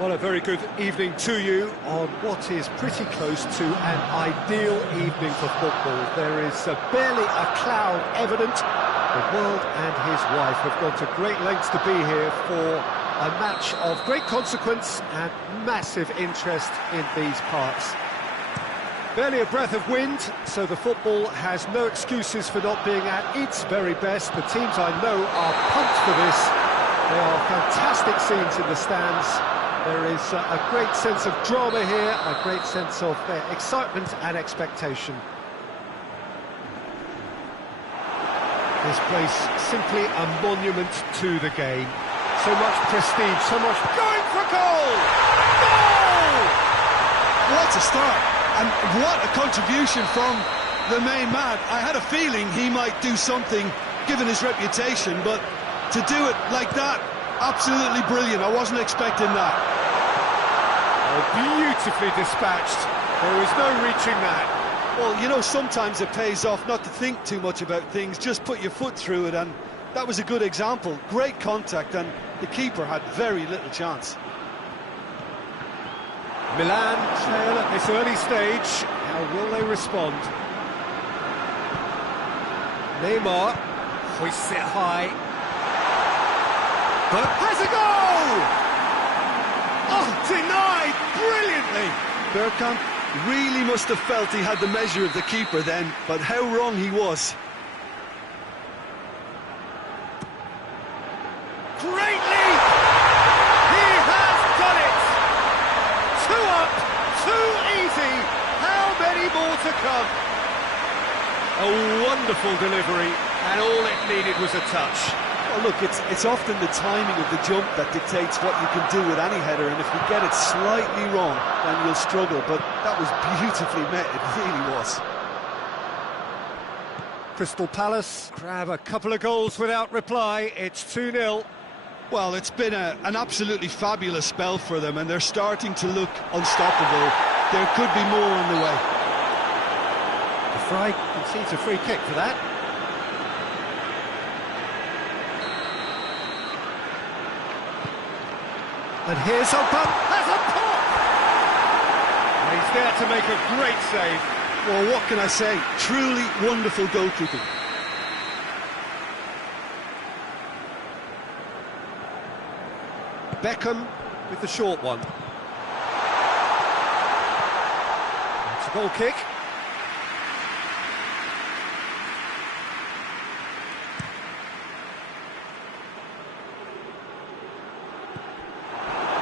Well, a very good evening to you on what is pretty close to an ideal evening for football. There is barely a cloud evident. The world and his wife have gone to great lengths to be here for a match of great consequence and massive interest in these parts. Barely a breath of wind, so the football has no excuses for not being at its very best. The teams I know are pumped for this. There are fantastic scenes in the stands. There is a great sense of drama here, a great sense of excitement and expectation. This place simply a monument to the game. So much prestige, so much going for goal! Goal! What a start, and what a contribution from the main man. I had a feeling he might do something, given his reputation, but to do it like that, absolutely brilliant. I wasn't expecting that. Oh, beautifully dispatched. There was no reaching that. Well, you know, sometimes it pays off not to think too much about things, just put your foot through it, and that was a good example. Great contact, and the keeper had very little chance. Milan trail at this early stage. How will they respond? Neymar hoists it high. But has a goal! Oh, denied brilliantly! Bergkamp really must have felt he had the measure of the keeper then, but how wrong he was. Great leap! He has done it! 2 up, 2 easy. How many more to come? A wonderful delivery, and all it needed was a touch. Well, look, it's often the timing of the jump that dictates what you can do with any header, and if you get it slightly wrong, then you'll struggle, but that was beautifully met, it really was. Crystal Palace grab a couple of goals without reply. It's 2-0. Well, it's been an absolutely fabulous spell for them, and they're starting to look unstoppable. There could be more on the way. The Fry concedes a free kick for that. And here's Oban, has a pop! And he's there to make a great save. Well, what can I say? Truly wonderful goalkeeping. Beckham with the short one. It's a goal kick.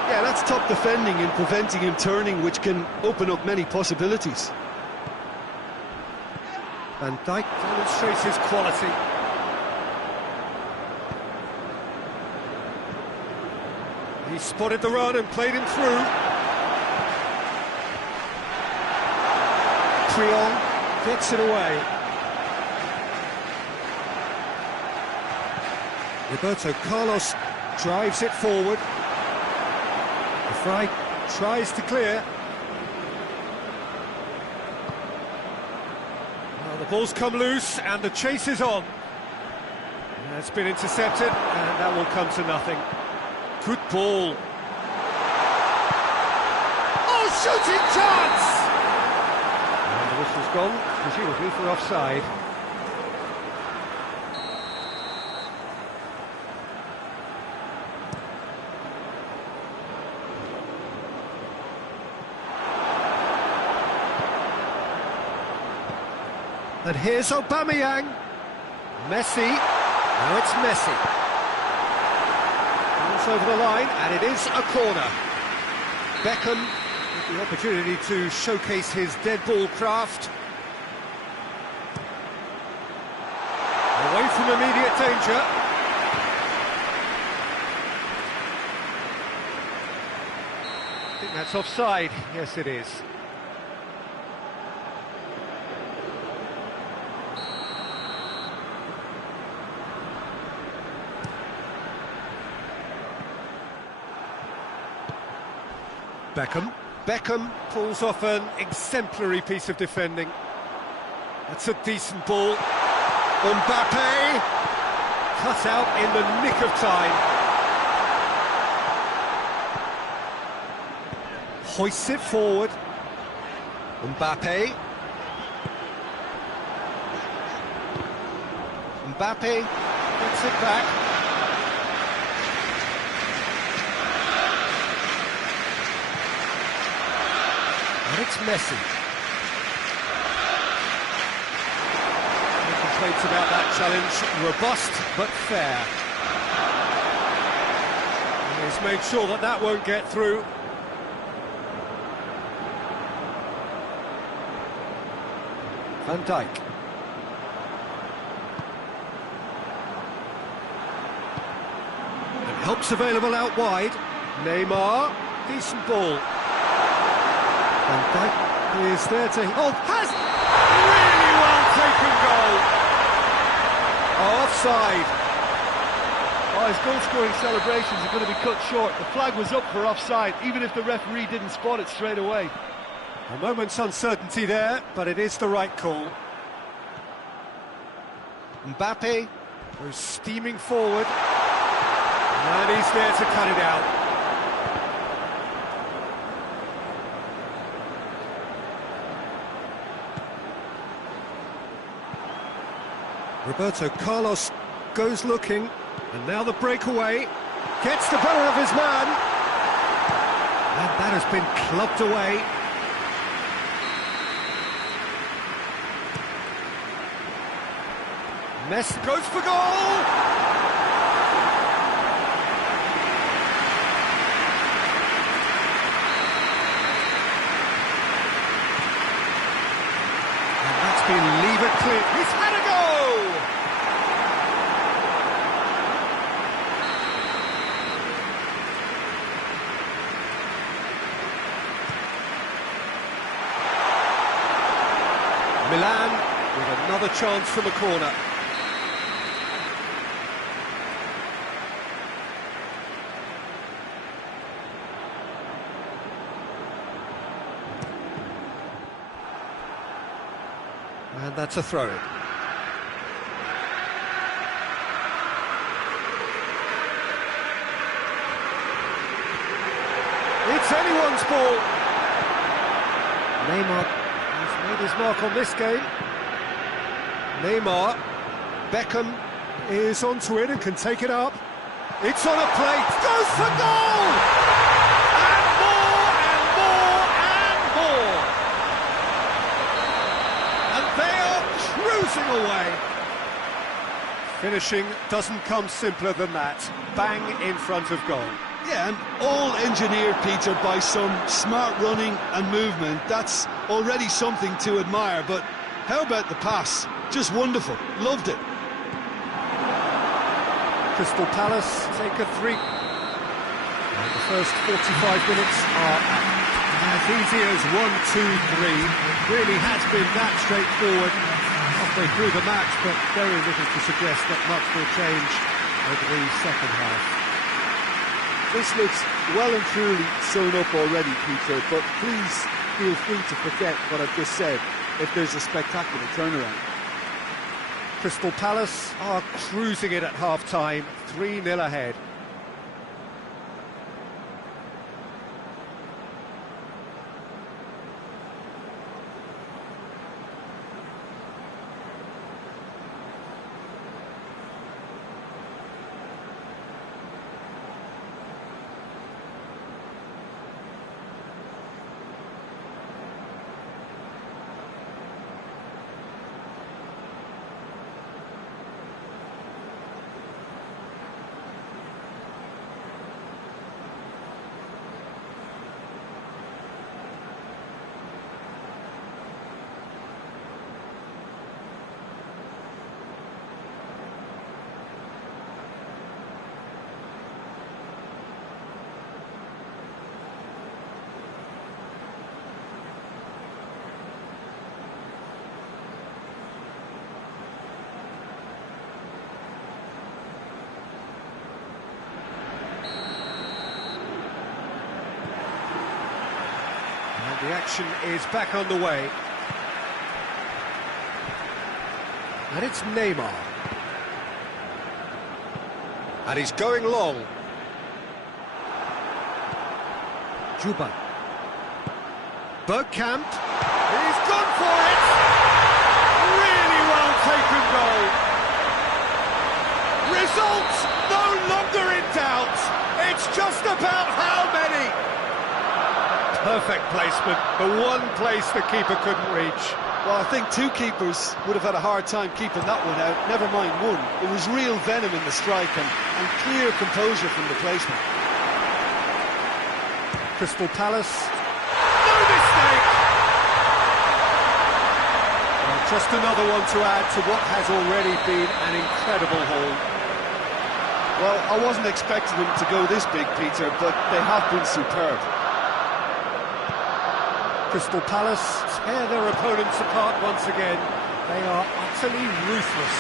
Yeah, that's top defending and preventing him turning, which can open up many possibilities. Van Dijk demonstrates his quality. He spotted the run and played him through. Creon gets it away. Roberto Carlos drives it forward. The Fry tries to clear. Well, the ball's come loose and the chase is on. It's been intercepted and that will come to nothing. Good ball. Oh, shooting chance! And the whistle's gone, presumably for offside. And here's Aubameyang. Messi. Now it's Messi. It's over the line, and it is a corner. Beckham with the opportunity to showcase his dead ball craft. Away from immediate danger. I think that's offside. Yes, it is. Beckham pulls off an exemplary piece of defending. That's a decent ball. Mbappe cut out in the nick of time. hoists it forward. Mbappe. Mbappe gets it back. And it's Messi. No complaints about that challenge. Robust but fair. And he's made sure that that won't get through. Van Dijk. And help's available out wide. Neymar, decent ball. Van Dijk is there to... Oh, has really well taken goal. Offside. Oh, his goal-scoring celebrations are going to be cut short. The flag was up for offside, even if the referee didn't spot it straight away. A moment's uncertainty there, but it is the right call. Mbappe goes steaming forward, and he's there to cut it out. Roberto Carlos goes looking, and now the breakaway, gets the better of his man, and that has been clubbed away. Messi goes for goal! And that's been levered clear. He's had a go! Milan with another chance from the corner. And that's a throw-in. It's anyone's ball. Neymar has made his mark on this game. Neymar. Beckham is onto it and can take it up. It's on a plate. Goes for goal! And more, and more, and more. And they are cruising away. Finishing doesn't come simpler than that. Bang in front of goal. Yeah, and all engineered, Peter, by some smart running and movement. That's already something to admire, but how about the pass? Just wonderful. Loved it. Crystal Palace take a 3. And the first 45 minutes are as easy as 1, 2, 3. It really has been that straightforward halfway through the match, but very little to suggest that much will change over the second half. This looks well and truly sewn up already, Peter, but please feel free to forget what I've just said if there's a spectacular turnaround. Crystal Palace are cruising it at half-time, 3-0 ahead. The action is back on the way. And it's Neymar. And he's going long. Juba. Bergkamp. He's gone for it! Really well taken goal. Results no longer in doubt. It's just about how many. Perfect placement, the one place the keeper couldn't reach. Well, I think two keepers would have had a hard time keeping that one out, never mind one. It was real venom in the strike and clear composure from the placement. Crystal Palace. No mistake! Well, just another one to add to what has already been an incredible haul. Well, I wasn't expecting them to go this big, Peter, but they have been superb. Crystal Palace tear their opponents apart once again. They are utterly ruthless.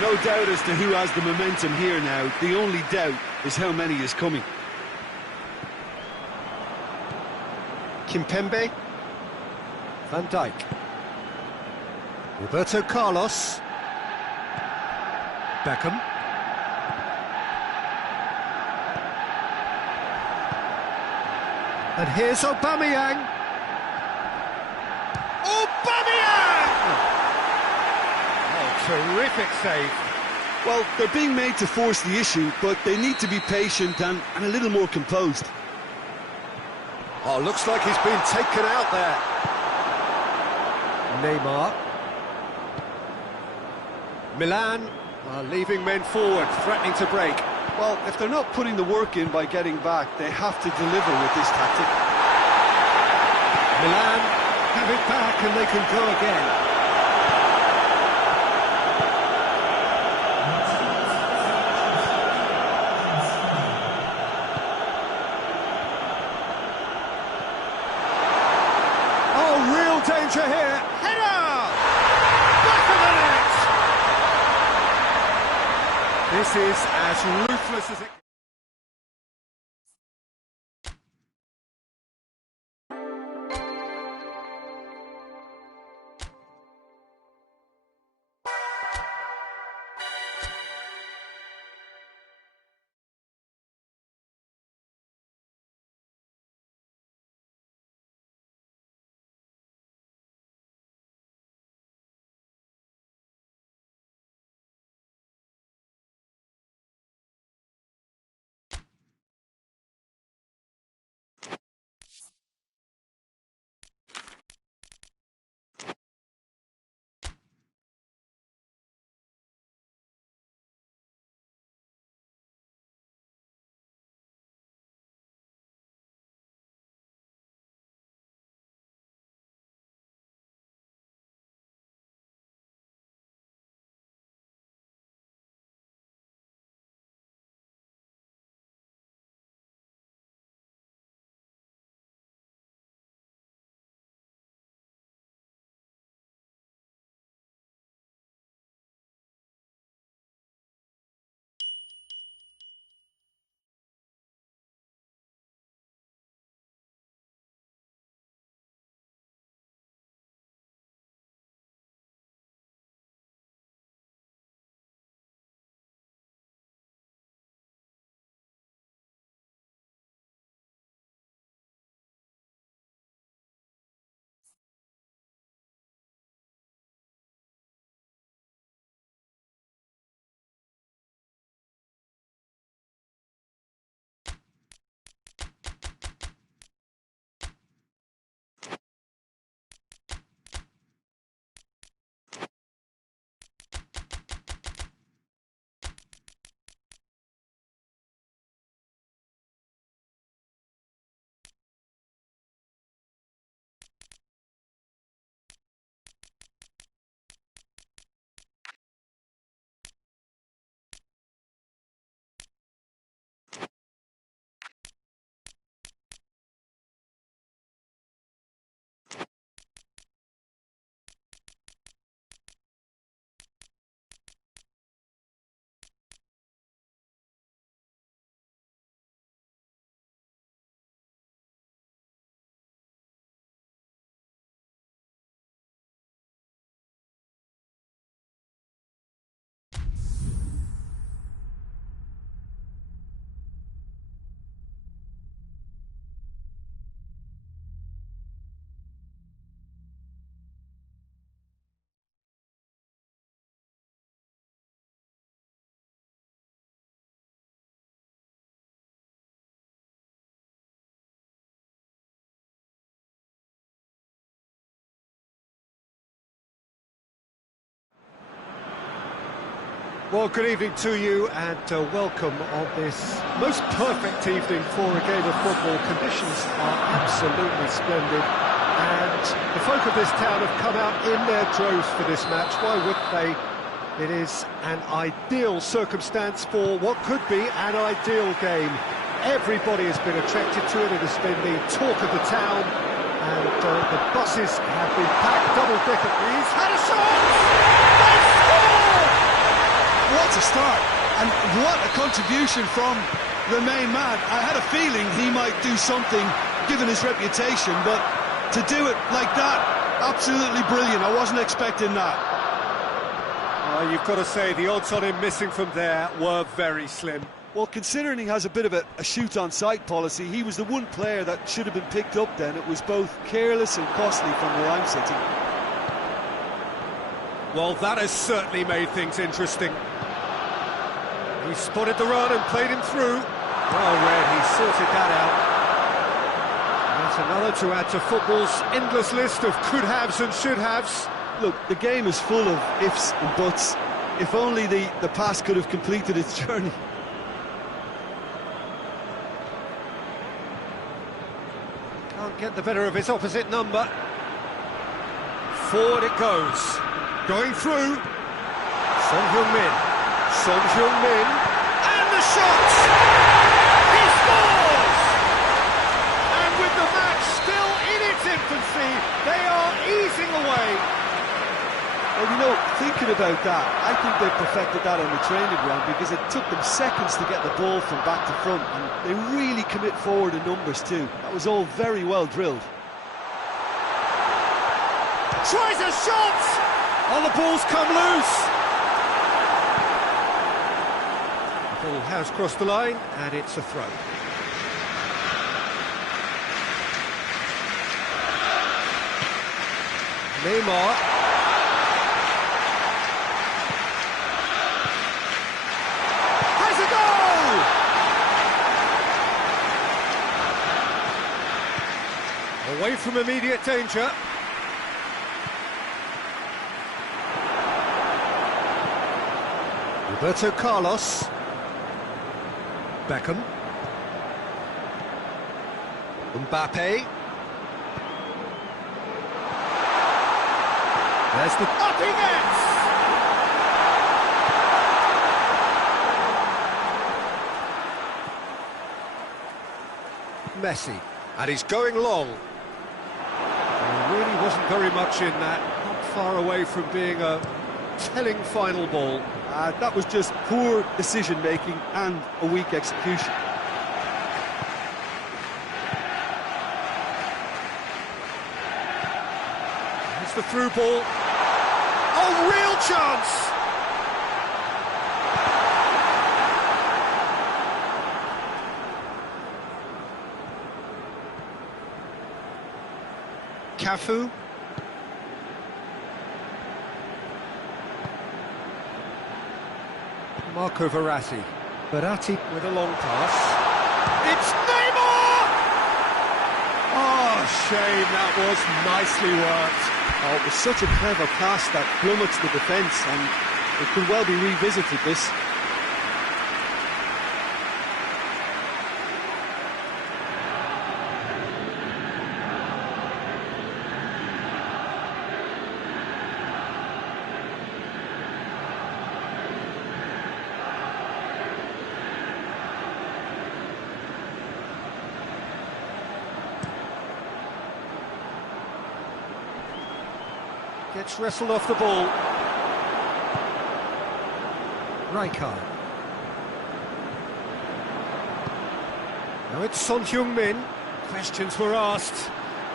No doubt as to who has the momentum here now. The only doubt is how many is coming. Kimpembe. Van Dijk. Roberto Carlos. Beckham. And here's Aubameyang. Aubameyang! Oh, terrific save. Well, they're being made to force the issue, but they need to be patient and a little more composed. Oh, looks like he's been taken out there. Neymar. Milan are leaving men forward, threatening to break. Well, if they're not putting the work in by getting back, they have to deliver with this tactic. Milan have it back and they can go again. Oh, real danger here. Header! Back of the net! This is as ruthless as it Well, good evening to you and welcome on this most perfect evening for a game of football. Conditions are absolutely splendid and the folk of this town have come out in their droves for this match. Why wouldn't they? It is an ideal circumstance for what could be an ideal game. Everybody has been attracted to it. It has been the talk of the town and the buses have been packed double-decker. He's had a shot! They score! What a start, and what a contribution from the main man. I had a feeling he might do something, given his reputation, but to do it like that, absolutely brilliant. I wasn't expecting that. You've got to say, the odds on him missing from there were very slim. Well, considering he has a bit of a shoot-on-sight policy, he was the one player that should have been picked up then. It was both careless and costly from where I'm sitting. Well, that has certainly made things interesting. He spotted the run and played him through. Well read, he sorted that out. That's another to add to football's endless list of could-haves and should-haves. Look, the game is full of ifs and buts. If only the pass could have completed its journey. Can't get the better of his opposite number. Forward it goes. Going through. Son Heung-min. Son Heung-min. And the shot! He scores! And with the match still in its infancy, they are easing away. Well, you know, thinking about that, I think they perfected that on the training ground because it took them seconds to get the ball from back to front, and they really commit forward in numbers too. That was all very well drilled. Tries a shot! Oh, the ball's come loose! The ball has crossed the line, and it's a throw. Neymar. Away from immediate danger. Roberto Carlos. Beckham. Mbappe. There's the... Up he gets! Messi. And he's going long. There really wasn't very much in that. Not far away from being a telling final ball. That was just poor decision-making and a weak execution. It's the through ball. Oh, real chance! Cafu. Marco Verratti. Verratti with a long pass. It's Neymar! Oh, shame, that was nicely worked. Oh, it was such a clever pass that plummets the defence, and it could well be revisited, this. Gets wrestled off the ball. Rijkaard. Now it's Son Heung-min. Questions were asked,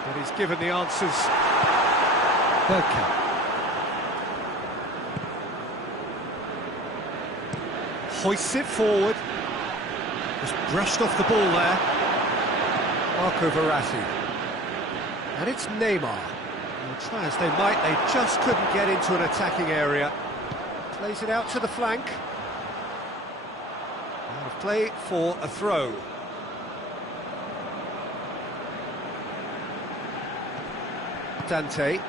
but he's given the answers. Bergkamp. Hoists it forward. Just brushed off the ball there. Marco Verratti. And it's Neymar. And try as they might, they just couldn't get into an attacking area. Plays it out to the flank. Out of play for a throw. Dante.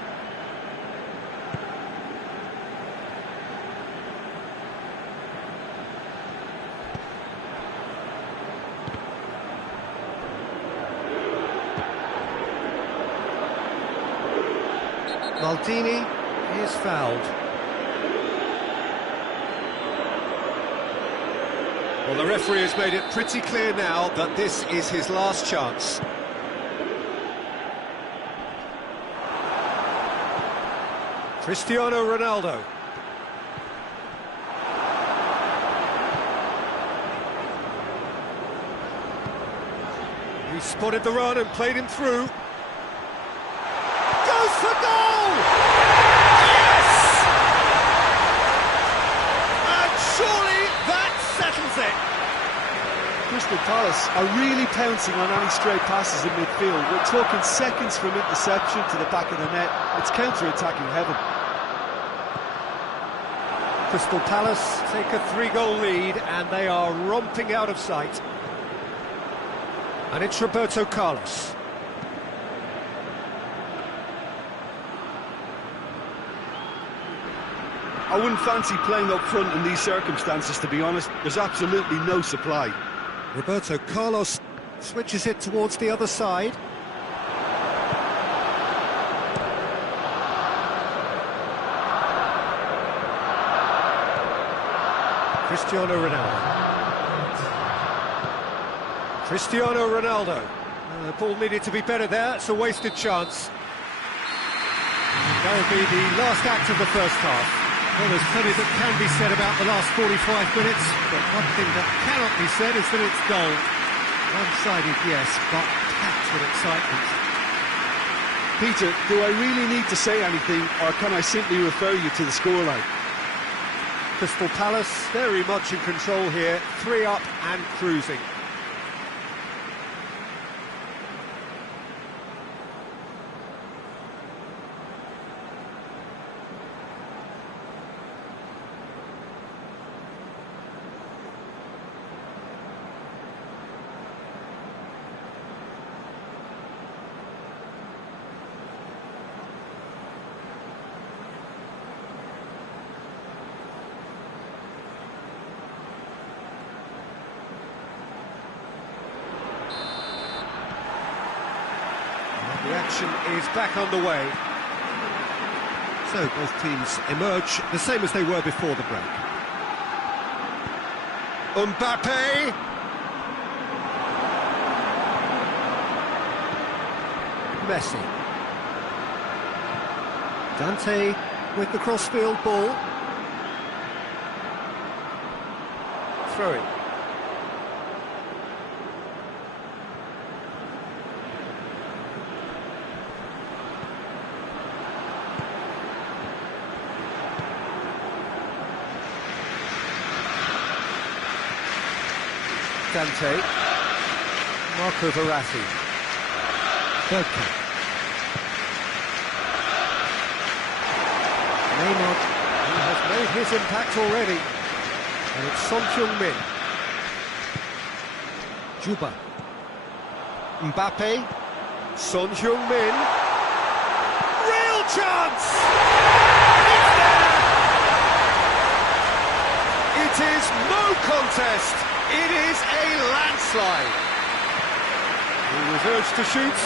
Maldini is fouled. Well, the referee has made it pretty clear now that this is his last chance. Cristiano Ronaldo. He spotted the run and played him through. Goes for goal! Yes! And surely that settles it. Crystal Palace are really pouncing on any stray passes in midfield. We're talking seconds from interception to the back of the net. It's counter-attacking heaven. Crystal Palace take a 3-goal lead and they are romping out of sight. And it's Roberto Carlos. I wouldn't fancy playing up front in these circumstances, to be honest. There's absolutely no supply. Roberto Carlos switches it towards the other side. Cristiano Ronaldo. Cristiano Ronaldo. The ball needed to be better there, it's a wasted chance. That'll be the last act of the first half. Well, there's plenty that can be said about the last 45 minutes, but one thing that cannot be said is that it's dull. One-sided, yes, but packed with excitement. Peter, do I really need to say anything, or can I simply refer you to the scoreline? Crystal Palace very much in control here, 3 up and cruising. The action is back underway. So both teams emerge the same as they were before the break. Mbappe! Messi. Dante with the crossfield ball. Throw-in. Dante, Marco Verratti, Bergkamp, Neymar, who has made his impact already, and it's Son Heung-min, Juba, Mbappe, Son Heung-min, real chance! It's there! It is no contest! It is a landslide. He was urged to shoot,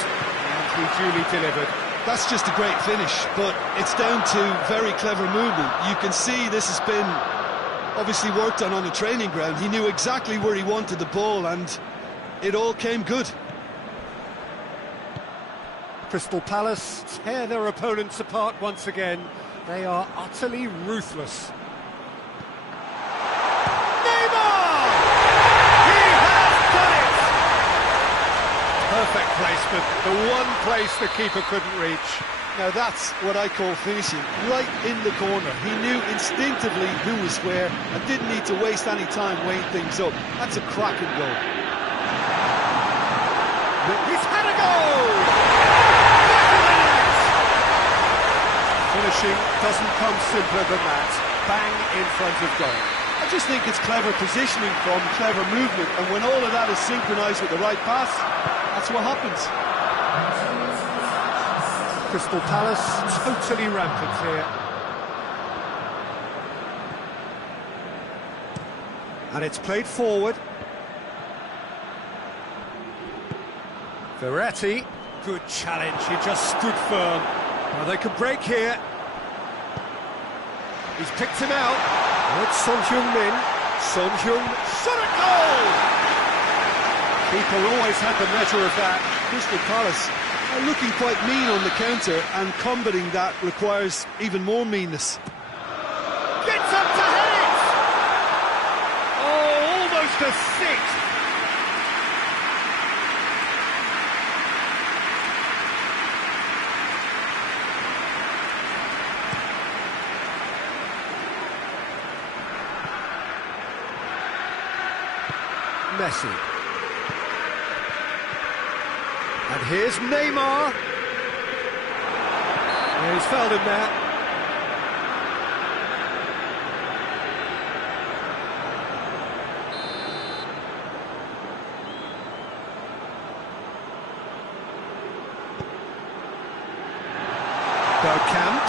and he duly delivered. That's just a great finish, but it's down to very clever movement. You can see this has been obviously worked on the training ground. He knew exactly where he wanted the ball, and it all came good. Crystal Palace tear their opponents apart once again. They are utterly ruthless. Perfect placement, the one place the keeper couldn't reach. Now that's what I call finishing, right in the corner. He knew instinctively who was where and didn't need to waste any time weighing things up. That's a cracking goal. He's had a goal! Finishing doesn't come simpler than that. Bang in front of goal. I just think it's clever positioning from clever movement, and when all of that is synchronised with the right pass, that's what happens. Crystal Palace totally rampant here. And it's played forward. Verratti, good challenge, he just stood firm. Well, they could break here. He's picked him out. Oh, it's Son Heung-min. Son Heung, shot at goal! Keeper always had the measure of that. Crystal Palace are looking quite mean on the counter, and combating that requires even more meanness. Gets up to head it! Oh, almost a six. Messi. And here's Neymar. Yeah, he's fouled him there. Bergkamp.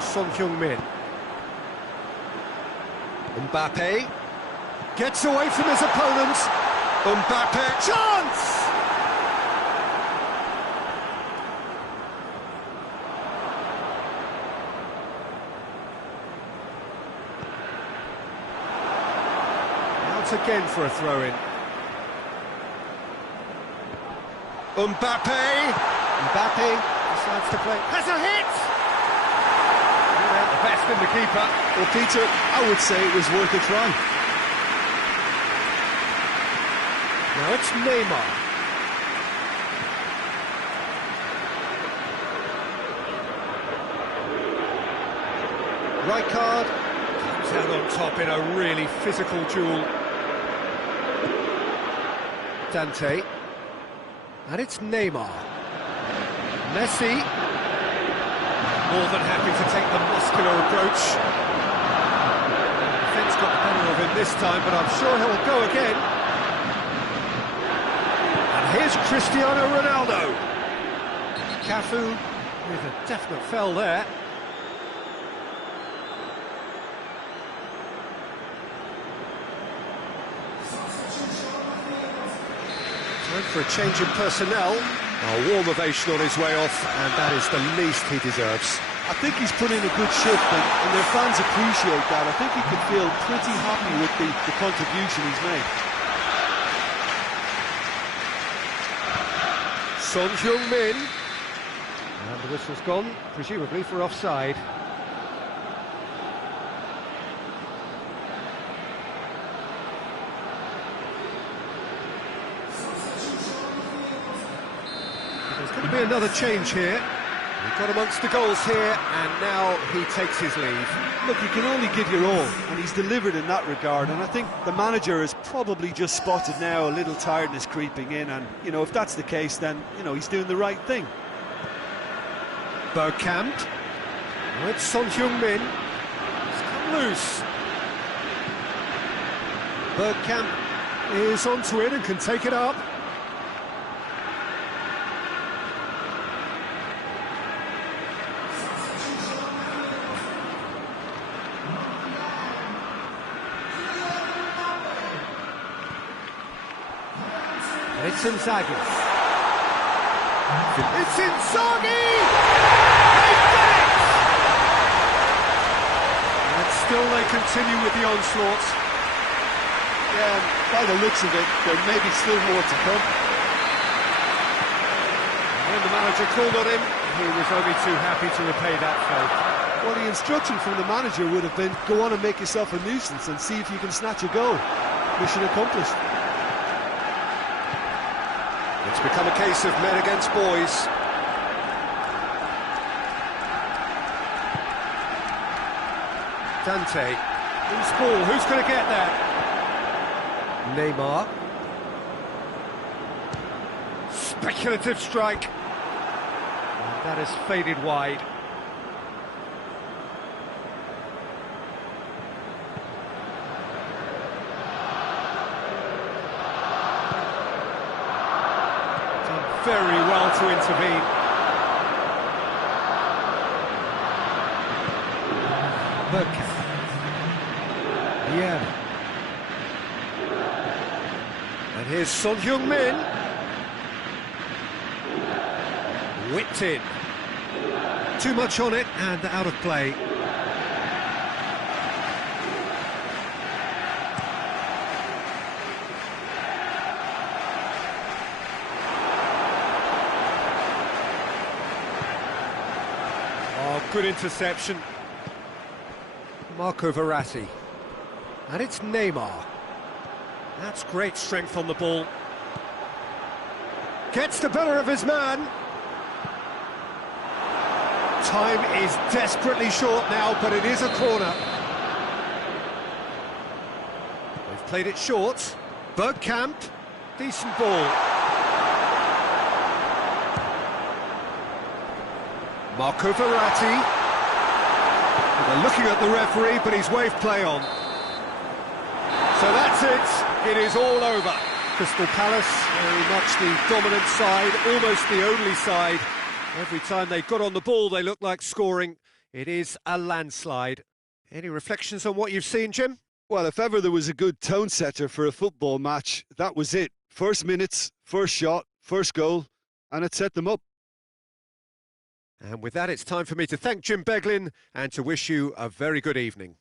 Son Heung-min. Mbappe gets away from his opponent. Mbappe, chance! Out again for a throw-in. Mbappe decides to play. Has a hit! The best in the keeper. Well, Peter, I would say it was worth a try. Now it's Neymar. Rijkaard comes out on top in a really physical duel. Dante. And it's Neymar. Messi. More than happy to take the muscular approach. Defence got the better of him this time, but I'm sure he'll go again. And here's Cristiano Ronaldo. Cafu with a definite foul there. Time for a change in personnel. A warm ovation on his way off, and that is the least he deserves. I think he's put in a good shift, and their fans appreciate that. I think he can feel pretty happy with the contribution he's made. Son Heung-min. And the whistle's gone, presumably for offside. There's going to be another change here. He got amongst the goals here, and now he takes his leave. Look, you can only give your all, and he's delivered in that regard, and I think the manager has probably just spotted now a little tiredness creeping in, and, you know, if that's the case, then, you know, he's doing the right thing. Bergkamp. Oh, it's Son Heung-min. He's come loose. Bergkamp is onto it and can take it up. It's Inzaghi. It's Inzaghi! They've done it! And still they continue with the onslaught. Yeah, by the looks of it, there may be still more to come. When the manager called on him, he was only too happy to repay that faith. Well, the instruction from the manager would have been, go on and make yourself a nuisance and see if you can snatch a goal. Mission accomplished. It's become a case of men against boys. Dante. Loose ball, who's going to get that? Neymar. Speculative strike. And that has faded wide. Very well to intervene. Bergkamp. Yeah. And here's Son Heung-min. Whipped in. Too much on it and out of play. Oh, good interception. Marco Verratti. And it's Neymar. That's great strength on the ball. Gets the better of his man. Time is desperately short now, but it is a corner. They've played it short. Bergkamp. Decent ball. Marco Verratti. They're looking at the referee, but he's waved play on. So that's it. It is all over. Crystal Palace, very much the dominant side, almost the only side. Every time they got on the ball, they looked like scoring. It is a landslide. Any reflections on what you've seen, Jim? Well, if ever there was a good tone setter for a football match, that was it. First minutes, first shot, first goal, and it set them up. And with that, it's time for me to thank Jim Beglin and to wish you a very good evening.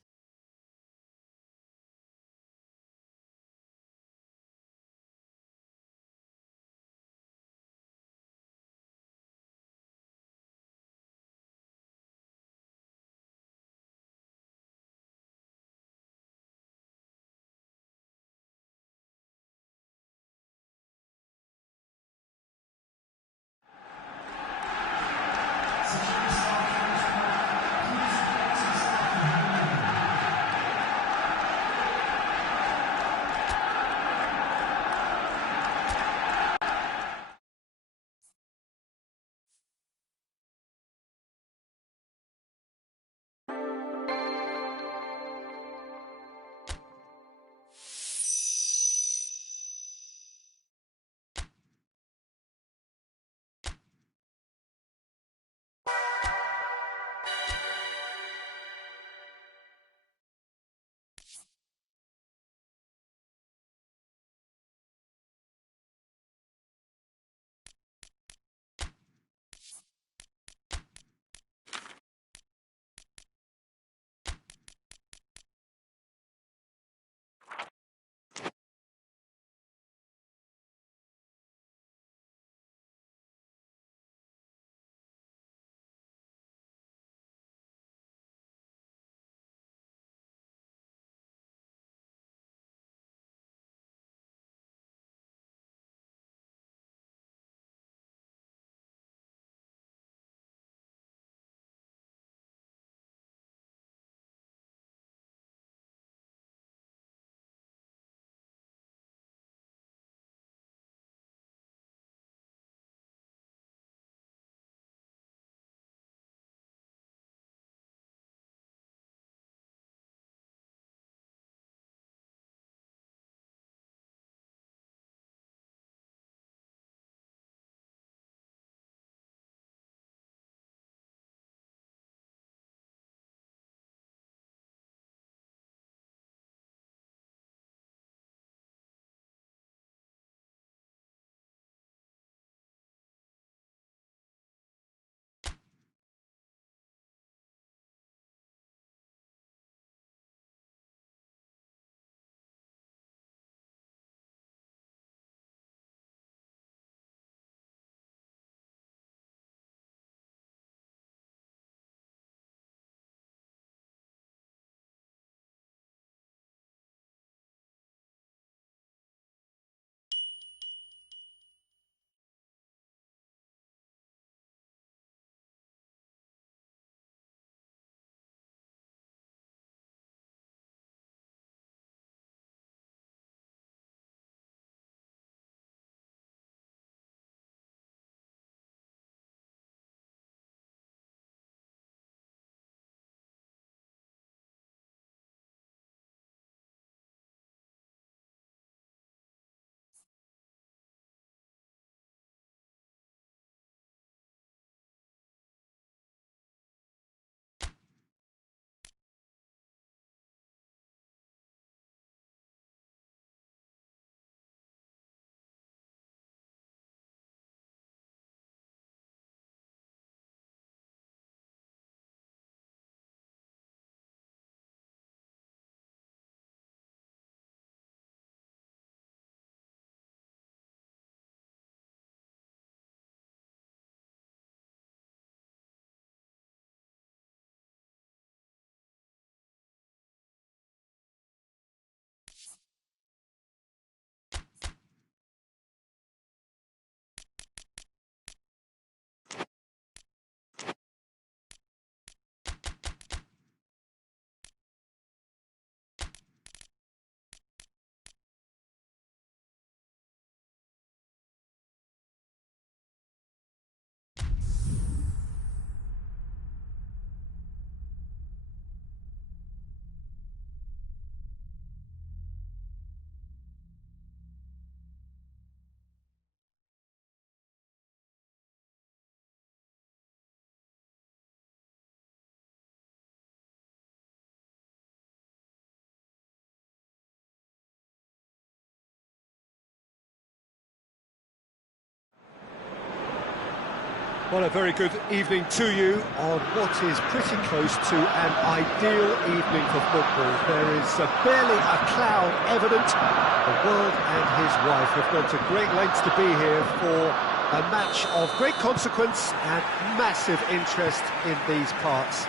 Well, a very good evening to you on what is pretty close to an ideal evening for football. There is barely a cloud evident. The world and his wife have gone to great lengths to be here for a match of great consequence and massive interest in these parts.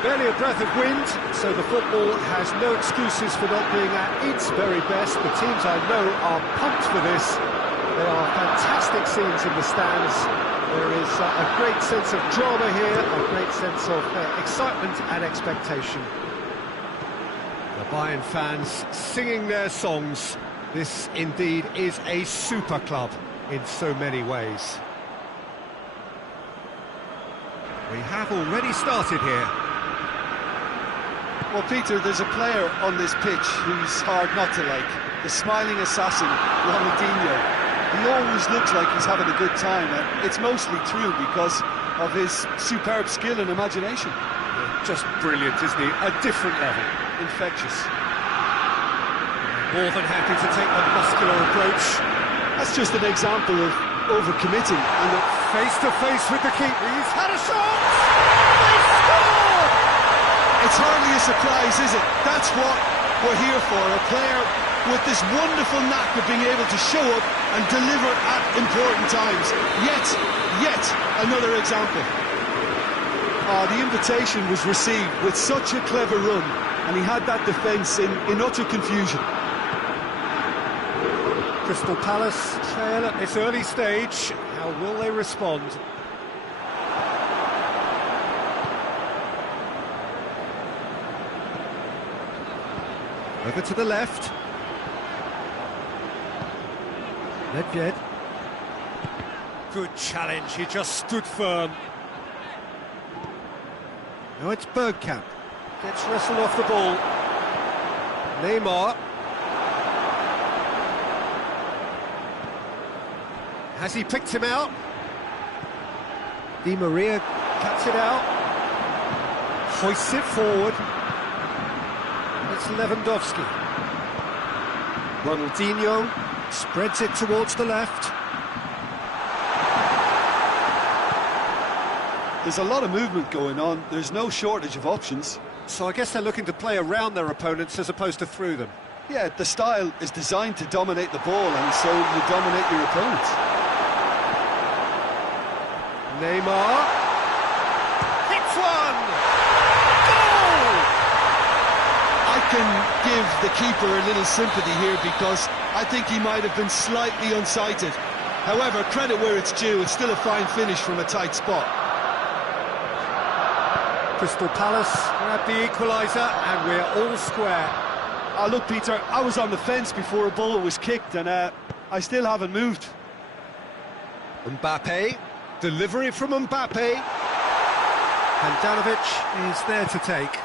Barely a breath of wind, so the football has no excuses for not being at its very best. The teams I know are pumped for this. There are fantastic scenes in the stands. There is a great sense of drama here, a great sense of excitement and expectation. The Bayern fans singing their songs. This indeed is a super club in so many ways. We have already started here. Well, Peter, there's a player on this pitch who's hard not to like. The smiling assassin, Ronaldinho. He always looks like he's having a good time, and it's mostly true because of his superb skill and imagination. Just brilliant, isn't he? A different level. Infectious. More than happy to take the muscular approach. That's just an example of overcommitting. And face-to-face with the keeper. He's had a shot! They score! It's hardly a surprise, is it? That's what we're here for. A player with this wonderful knack of being able to show up and deliver at important times. Yet another example. The invitation was received with such a clever run, and he had that defence in utter confusion. Crystal Palace trail at this early stage. How will they respond? Over to the left. Nedved. Good challenge, he just stood firm. Now it's Bergkamp. Gets wrestled off the ball. Neymar. Has he picked him out? Di Maria cuts it out. Hoists it forward. It's Lewandowski. Ronaldinho spreads it towards the left. There's a lot of movement going on. There's no shortage of options. So I guess they're looking to play around their opponents as opposed to through them. Yeah, the style is designed to dominate the ball, and so you dominate your opponents. Neymar hits one! Goal! I can give the keeper a little sympathy here because I think he might have been slightly unsighted. However, credit where it's due, it's still a fine finish from a tight spot. Crystal Palace grab the equaliser and we're all square. Look, Peter, I was on the fence before a ball was kicked, and I still haven't moved. Mbappe, delivery from Mbappe. Handanovic is there to take.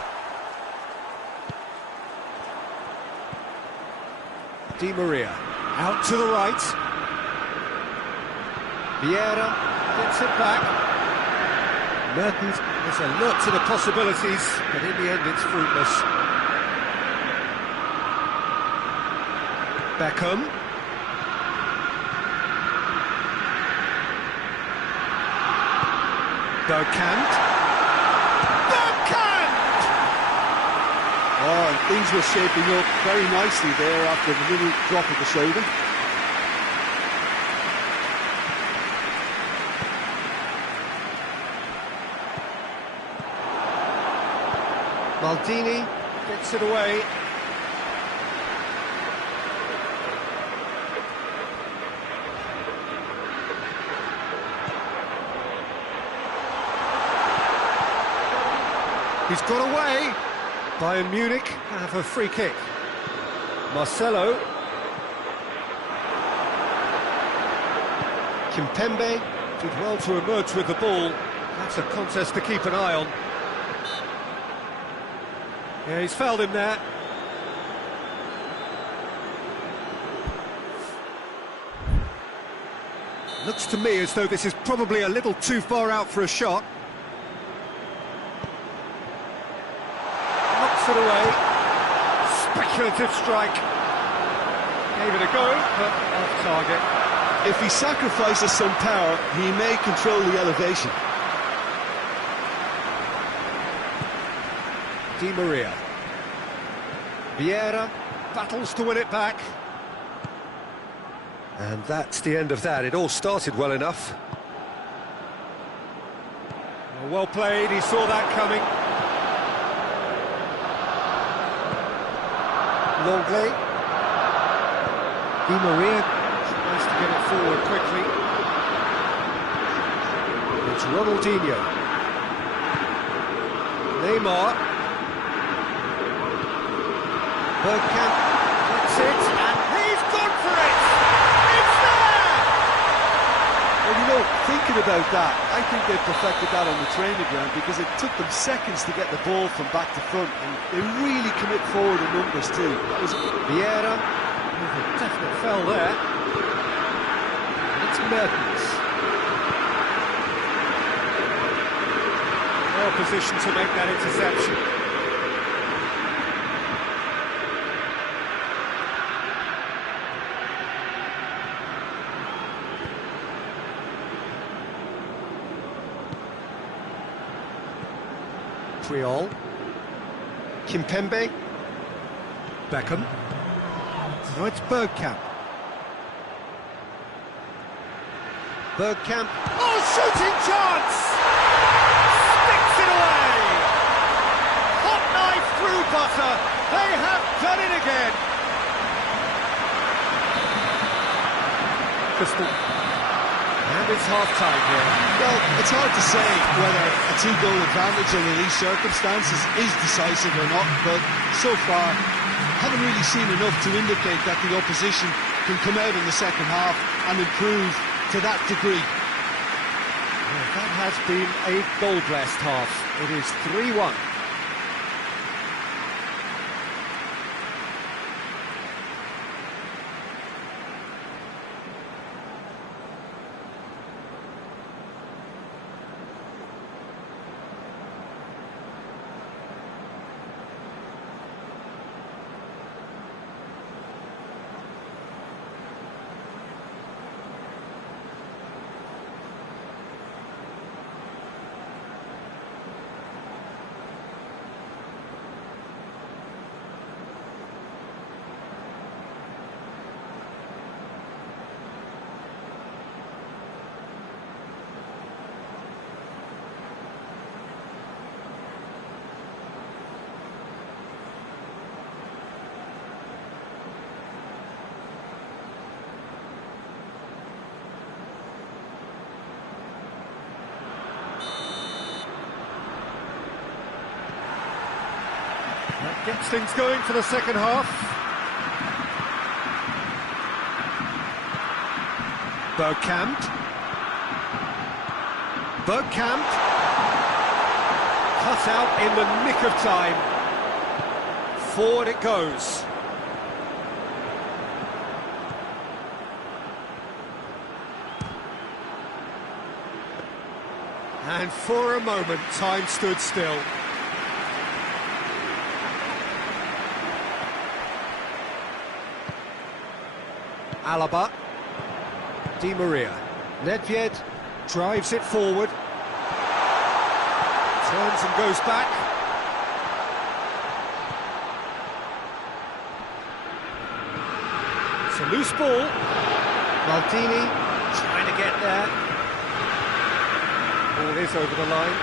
Di Maria, out to the right. Vieira gets it back. Mertens is alert to the possibilities, but in the end it's fruitless. Beckham. Bergkamp. Oh, and things were shaping up very nicely there after the little drop of the shoulder. Maldini gets it away. He's got away. Bayern Munich have a free kick. Marcelo. Kimpembe did well to emerge with the ball. That's a contest to keep an eye on. Yeah, he's fouled him there. Looks to me as though this is probably a little too far out for a shot. Knocks it away. Speculative strike. Gave it a go, but off target. If he sacrifices some power, he may control the elevation. Di Maria. Vieira battles to win it back. And that's the end of that. It all started well enough. Well played, he saw that coming. Longley. Di Maria tries to get it forward quickly. It's Ronaldinho. Neymar. Bergkamp gets it, and he's gone for it! It's there! Well, you know, thinking about that, I think they perfected that on the training ground because it took them seconds to get the ball from back to front, and they really commit forward in numbers too. That was Vieira, with a definite fell there. And it's Mertens. Well positioned to make that interception. Triol, Kimpembe, Beckham. No, it's Bergkamp. Bergkamp. Oh, shooting chance! Sticks it away! Hot knife through butter. They have done it again. Crystal. And it's half-time here. Well, it's hard to say whether a two-goal advantage under these circumstances is decisive or not, but so far, haven't really seen enough to indicate that the opposition can come out in the second half and improve to that degree. Well, that has been a goal-blessed half. It is 3-1. That gets things going for the second half. Bergkamp. Bergkamp. Cut out in the nick of time. Forward it goes. And for a moment, time stood still. Alaba, Di Maria, Nedved drives it forward, turns and goes back. It's a loose ball. Maldini trying to get there. Ball is over the line.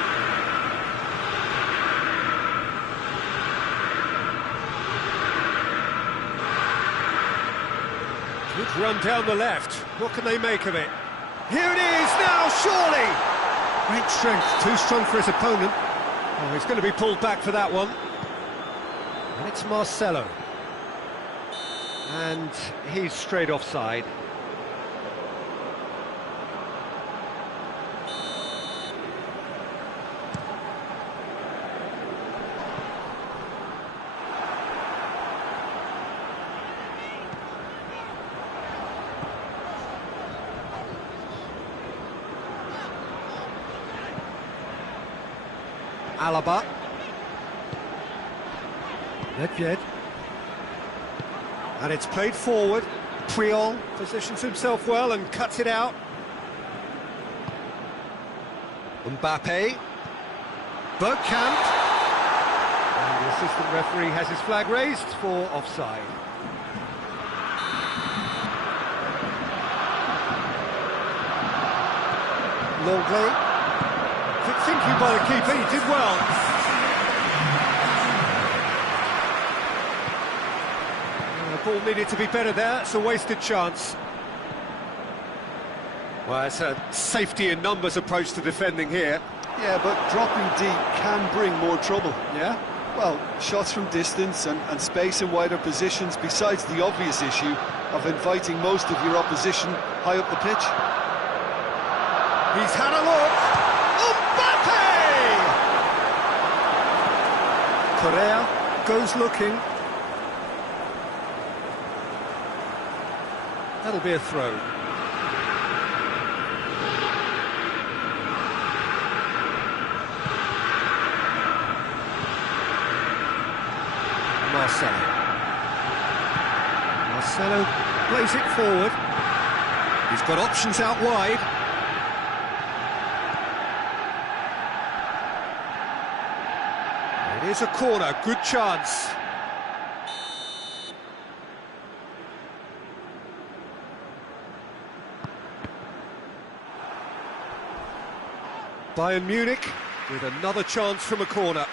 Good run down the left. What can they make of it? Here it is now, surely! Great strength, too strong for his opponent. Oh, he's going to be pulled back for that one. And it's Marcelo. And he's straight offside. Alaba. Nedved. And it's played forward. Puyol positions himself well and cuts it out. Mbappe. Bergkamp. And the assistant referee has his flag raised for offside. Longley. Quick thinking by the keeper, he did well. The ball needed to be better there, it's a wasted chance. Well, it's a safety in numbers approach to defending here. Yeah, but dropping deep can bring more trouble. Yeah? Well, shots from distance and space in wider positions, besides the obvious issue of inviting most of your opposition high up the pitch. He's had a look. Mbappe! Correa goes looking. That'll be a throw. Marcelo plays it forward. He's got options out wide. It is a corner, good chance. Bayern Munich with another chance from a corner.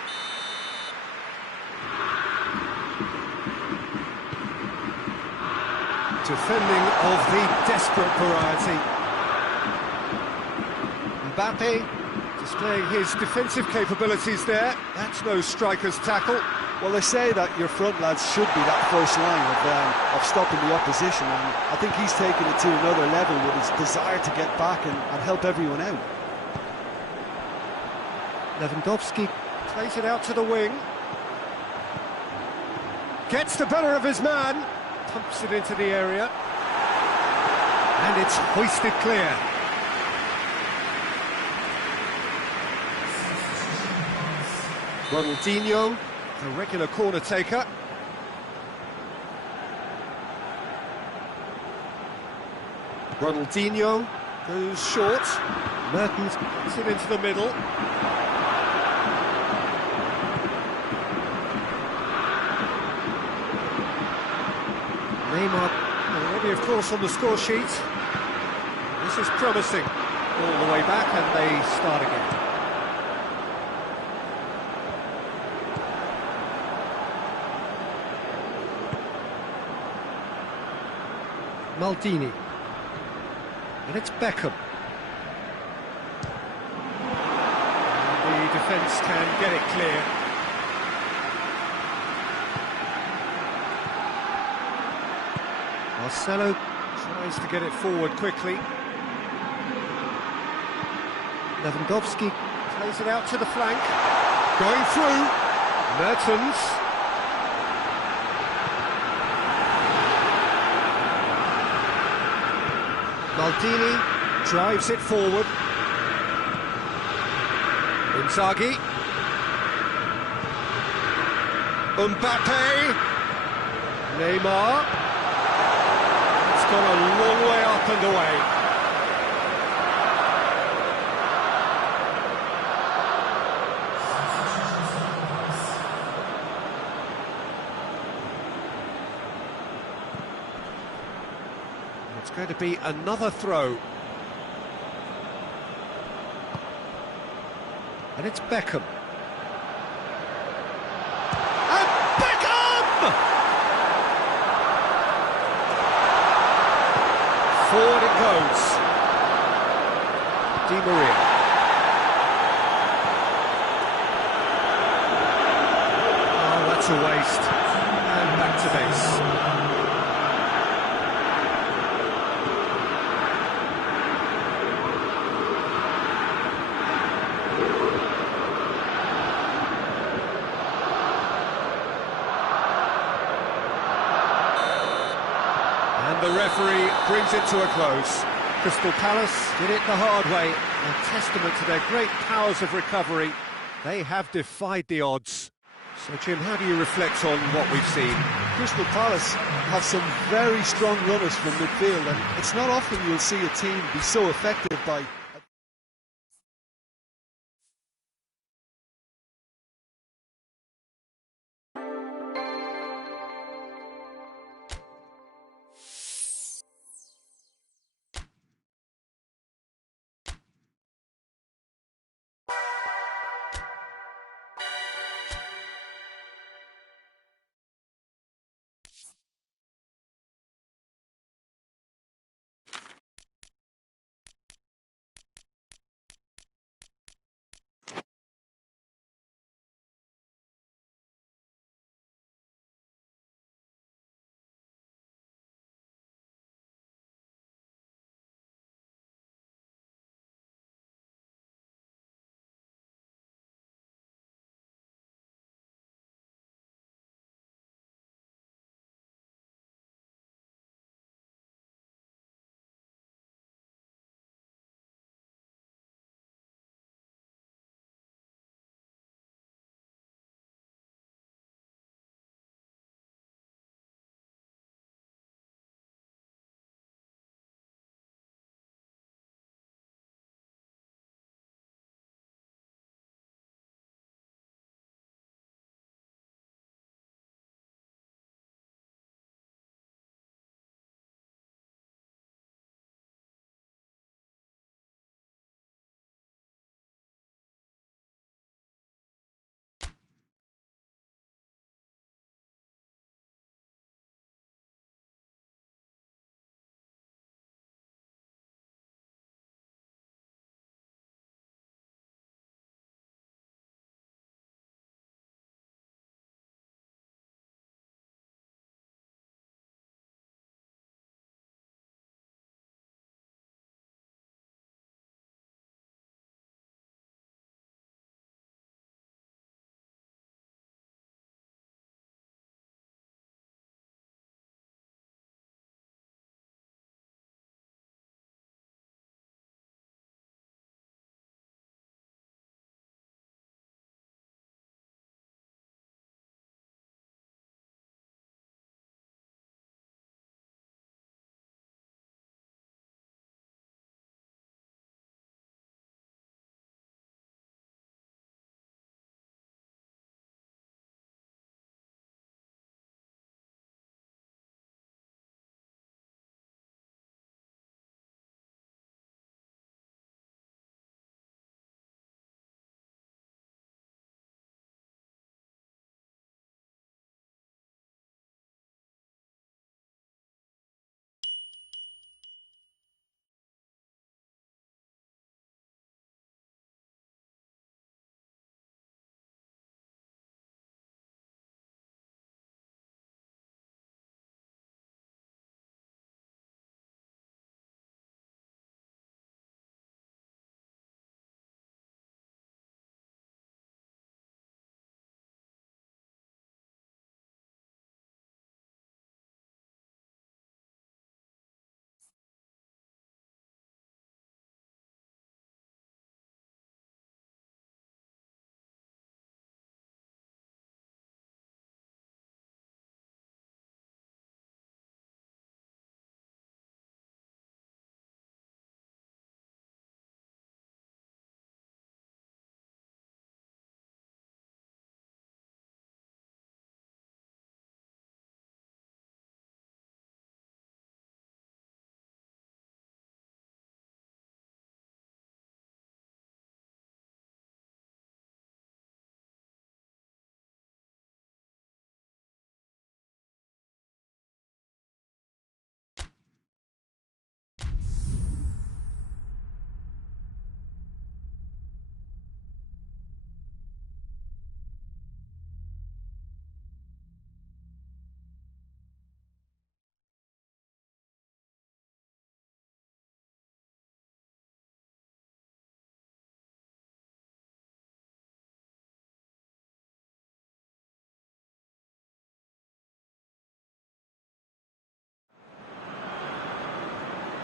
Defending of the desperate variety. Mbappe displaying his defensive capabilities there. That's no striker's tackle. Well, they say that your front lads should be that first line of stopping the opposition, and I think he's taken it to another level with his desire to get back and help everyone out. Lewandowski plays it out to the wing. Gets the better of his man. Pumps it into the area. And it's hoisted clear. Ronaldinho, the regular corner taker. Ronaldinho goes short. Mertens puts it into the middle. Neymar already, of course, on the score sheet. This is promising. All the way back, and they start again. Maldini. And it's Beckham. The defence can get it clear. Marcelo tries to get it forward quickly. Lewandowski plays it out to the flank. Going through. Mertens. Maldini drives it forward. Inzaghi. Mbappe. Neymar. It's gone a long way up and away. It's going to be another throw. And it's Beckham. And Beckham! Forward it goes. Di Maria. Oh, that's a waste. And back to base. The referee brings it to a close. Crystal Palace did it the hard way. A testament to their great powers of recovery. They have defied the odds. So, Jim, how do you reflect on what we've seen? Crystal Palace have some very strong runners from midfield, and it's not often you'll see a team be so effective by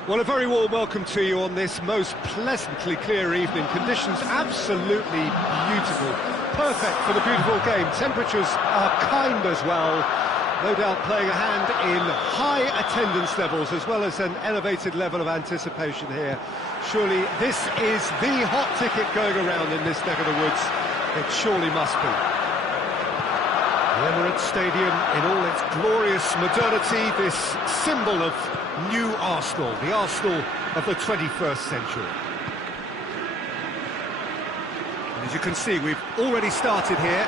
Well, a very warm welcome to you on this most pleasantly clear evening. Conditions absolutely beautiful. Perfect for the beautiful game. Temperatures are kind as well. No doubt playing a hand in high attendance levels as well as an elevated level of anticipation here. Surely this is the hot ticket going around in this neck of the woods. It surely must be. The Emirates Stadium in all its glorious modernity, this symbol of new Arsenal, the Arsenal of the 21st century. And as you can see, we've already started here.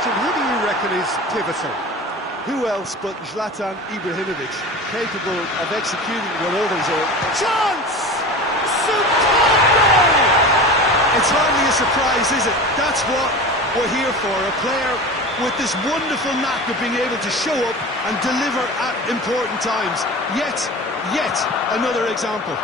Jim, who do you reckon is pivotal? Who else but Zlatan Ibrahimovic, capable of executing what others are... Chance! Superb goal! It's hardly a surprise, is it? That's what we're here for, a player with this wonderful knack of being able to show up and deliver at important times. Yet another example.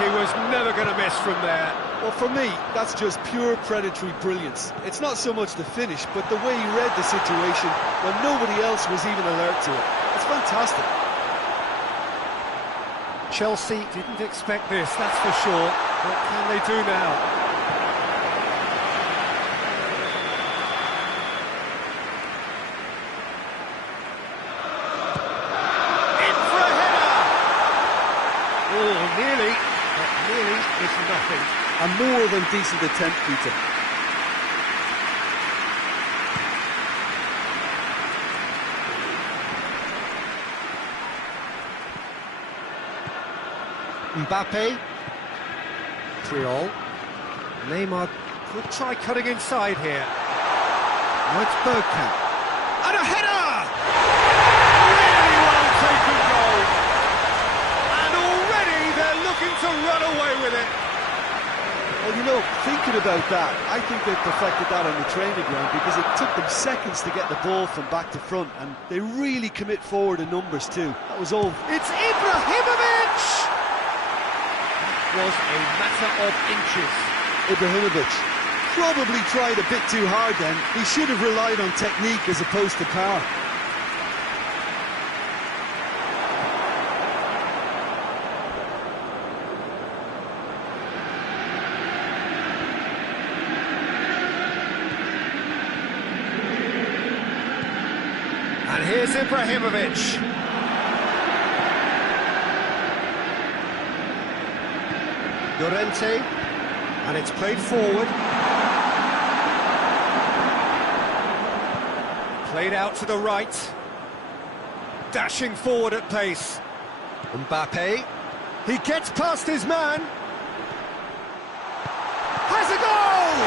He was never going to miss from there. Well, for me, that's just pure predatory brilliance. It's not so much the finish, but the way he read the situation when nobody else was even alert to it. It's fantastic. Chelsea didn't expect this, that's for sure. What can they do now? Nearly, but nearly is nothing. A more than decent attempt, Peter. Mbappe. Triol. Neymar could try cutting inside here. Now it's Bergkamp. And a header! Really well taken goal. And already they're looking to run away with it. Well, you know, thinking about that, I think they perfected that on the training ground because it took them seconds to get the ball from back to front, and they really commit forward in numbers too. That was all. It's Ibrahimovic! That was a matter of inches. Ibrahimovic probably tried a bit too hard then. He should have relied on technique as opposed to power. And here's Ibrahimovic. Llorente, and it's played forward. Played out to the right. Dashing forward at pace. Mbappe. He gets past his man. Has a goal!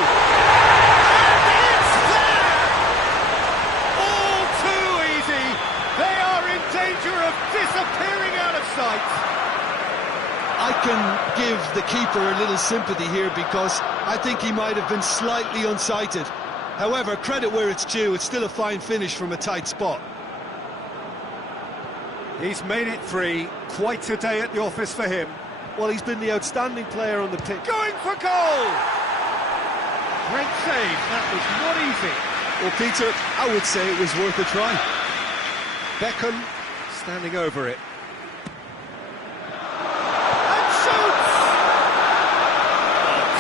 And it's there! All too easy. They are in danger of disappearing out of sight. I can give the keeper a little sympathy here because I think he might have been slightly unsighted. However, credit where it's due, it's still a fine finish from a tight spot. He's made it free. Quite a day at the office for him. Well, he's been the outstanding player on the pitch. Going for goal! Great save, that was not easy. Well, Peter, I would say it was worth a try. Beckham standing over it.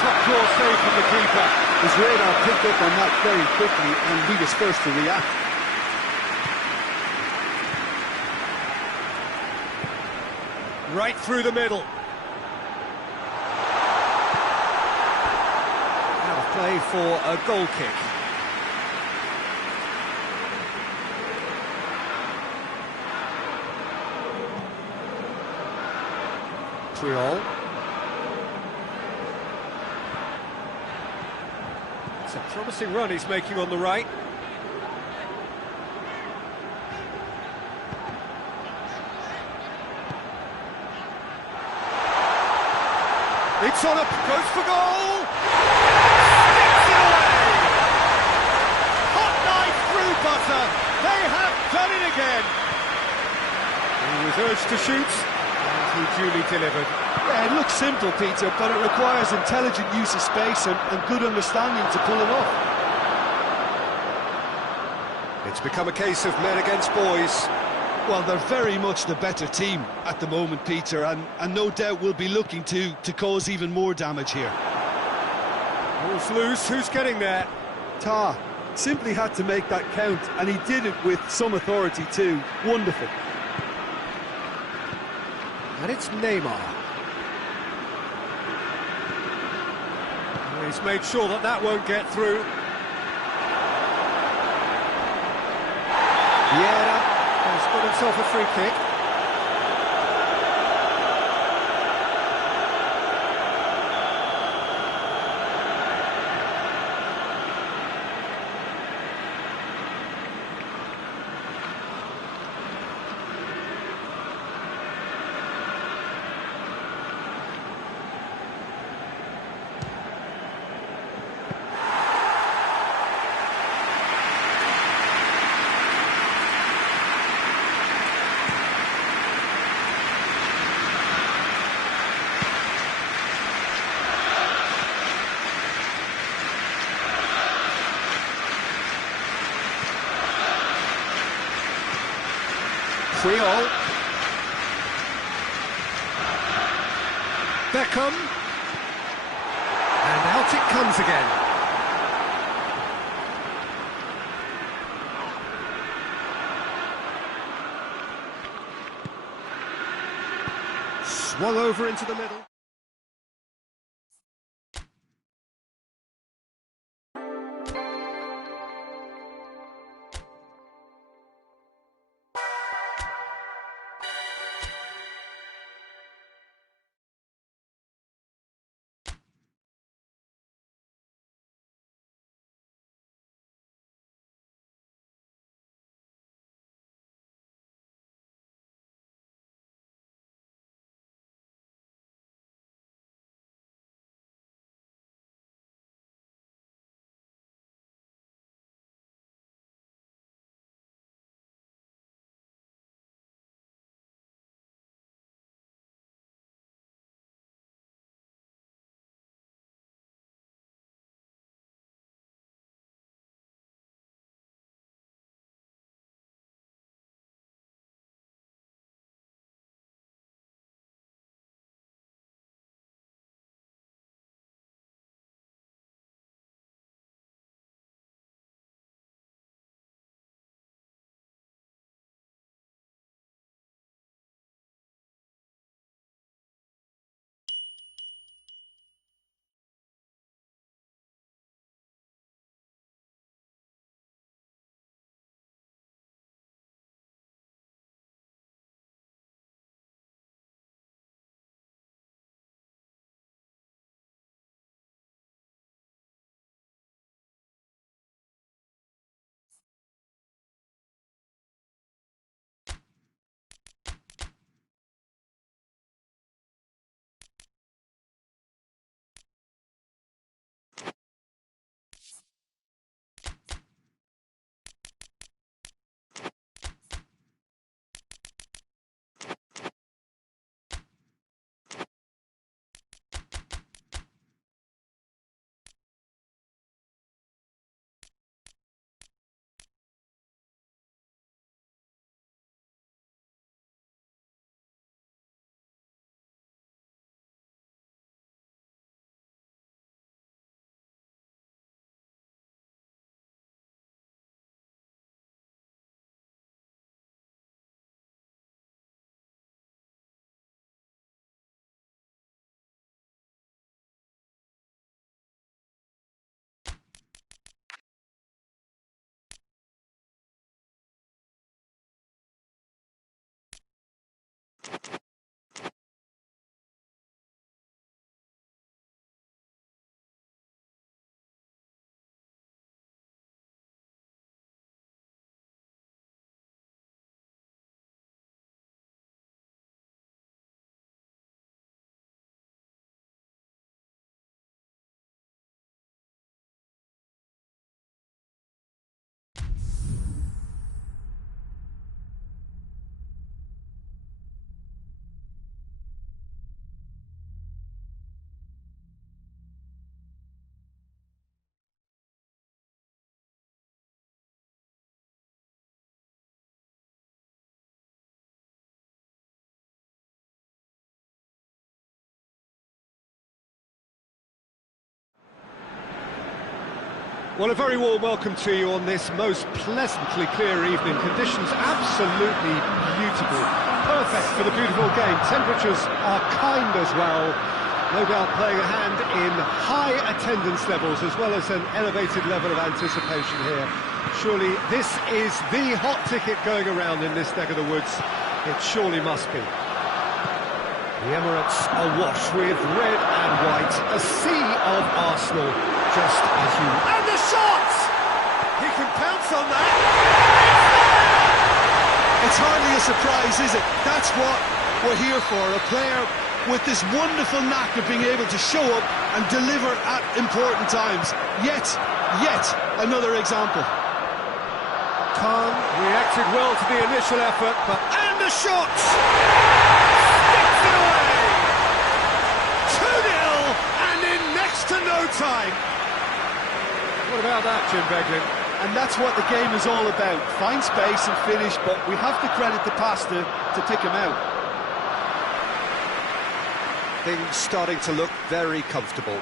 Top-class save from the keeper. His radar picked up on that very quickly and he was first to react. Right through the middle. Out of play for a goal kick. Triol. It's a promising run he's making on the right. It's on goes for goal! Sticks it away! Hot knife through butter! They have done it again! He was urged to shoot, and he duly delivered. Yeah, it looks simple, Peter, but it requires intelligent use of space and good understanding to pull it off. It's become a case of men against boys. Well, they're very much the better team at the moment, Peter, and no doubt will be looking to cause even more damage here. Ball's loose, who's getting there? Ta simply had to make that count, and he did it with some authority too. Wonderful. And it's Neymar. He's made sure that that won't get through. Vieira has got himself a free kick. Friol. Beckham. And out it comes again. Swung over into the middle. Well, a very warm welcome to you on this most pleasantly clear evening. Conditions absolutely beautiful. Perfect for the beautiful game. Temperatures are kind as well. No doubt playing a hand in high attendance levels as well as an elevated level of anticipation here. Surely this is the hot ticket going around in this neck of the woods. It surely must be. The Emirates awash with red and white, a sea of Arsenal, just as you... And the shot! He can pounce on that! It's hardly a surprise, is it? That's what we're here for, a player with this wonderful knack of being able to show up and deliver at important times. Yet another example. Khan reacted well to the initial effort, but... And the shot! Sticks it away! 2-0, and in next to no time. What about that, Jim Beglin? And that's what the game is all about. Find space and finish, but we have to credit the Pasta to pick him out. Things starting to look very comfortable.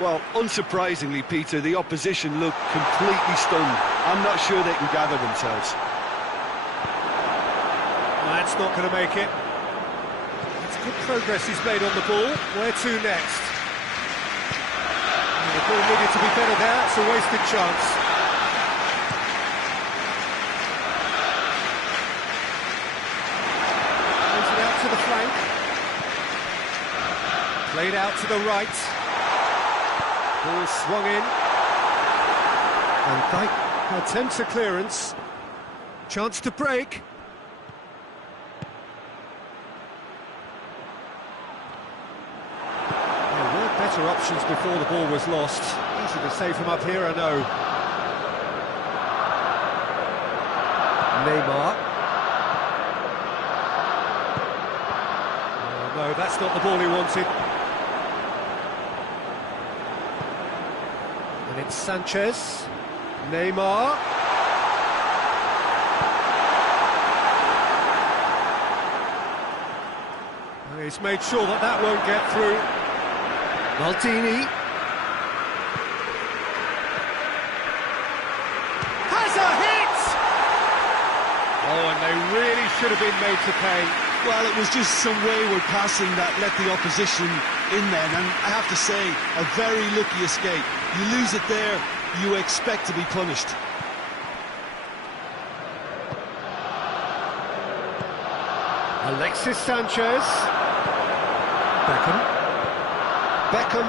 Well, unsurprisingly, Peter, the opposition look completely stunned. I'm not sure they can gather themselves. That's not going to make it. It's good progress he's made on the ball. Where to next? The ball needed to be better there. It's a wasted chance. Plays it out to the flank. Played out to the right. Ball swung in. And Dyke attempts a clearance. Chance to break. There were better options before the ball was lost. Easy to say from up here, I know. Neymar. Oh, no, that's not the ball he wanted. And it's Sanchez, Neymar. And he's made sure that that won't get through. Maldini. Has a hit! Oh, and they really should have been made to pay. Well, it was just some wayward passing that let the opposition in then, and I have to say, a very lucky escape. You lose it there, you expect to be punished. Alexis Sanchez. Beckham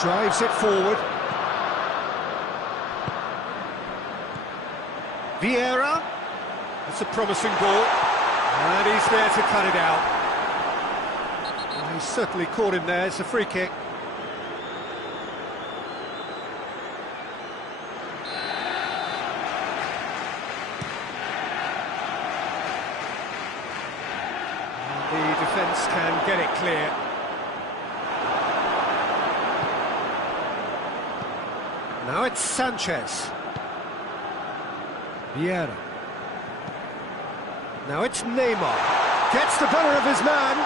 drives it forward. Vieira. That's a promising ball. And he's there to cut it out. Well, he's certainly caught him there. It's a free kick. And the defence can get it clear. Now it's Sanchez. Vieira. Now it's Neymar. Gets the better of his man.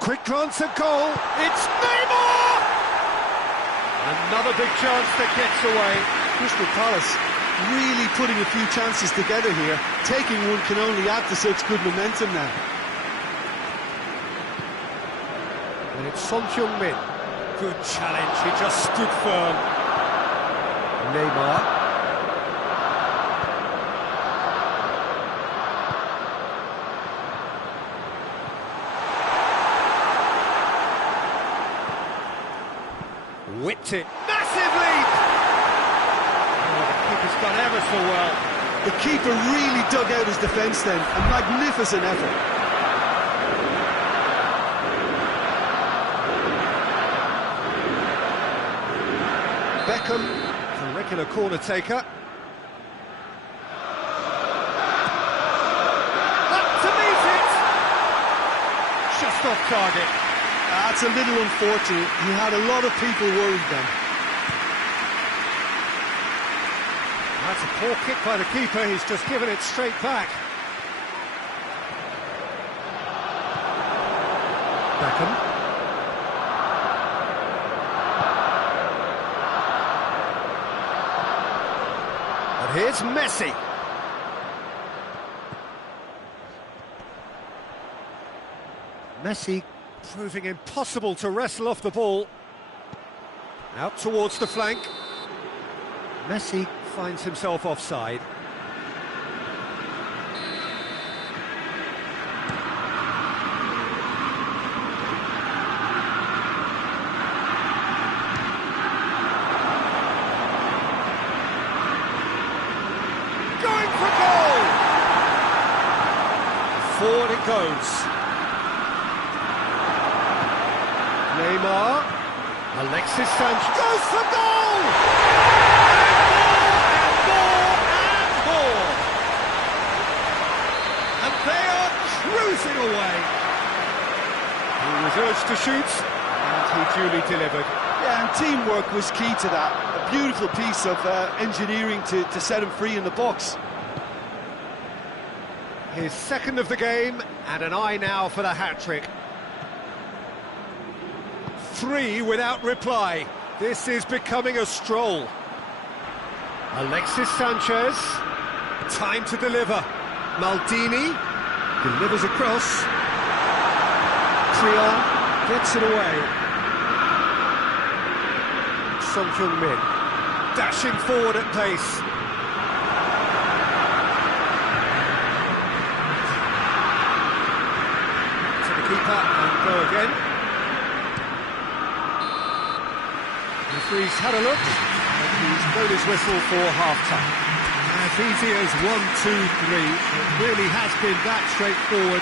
Quick glance at goal. It's Neymar! Another big chance that gets away. Crystal Palace really putting a few chances together here. Taking one can only add to such good momentum now. And it's Son Heung-min. Good challenge. He just stood firm. Neymar. Whipped it. Massive leap! Oh, the keeper's done ever so well. The keeper really dug out his defence then. A magnificent effort. Beckham, a regular corner taker. Up to meet it! Just off target. That's a little unfortunate. He had a lot of people worried then. That's a poor kick by the keeper. He's just given it straight back. Beckham. Here's Messi. Messi proving impossible to wrestle off the ball. Out towards the flank. Messi finds himself offside. Going for goal! Forward it goes. Neymar, Alexis Sanchez goes for goal! And more! And they are cruising away. He was urged to shoot, and he duly delivered. Yeah, and teamwork was key to that. A beautiful piece of engineering to set him free in the box. His second of the game, and an eye now for the hat-trick. 3 without reply. This is becoming a stroll. Alexis Sanchez, time to deliver. Maldini delivers across. Triol gets it away. Son Heung-min dashing forward at pace. To the keeper and go again. The referee's had a look, and he's blown his whistle for half-time. As easy as 1, 2, 3. It really has been that straightforward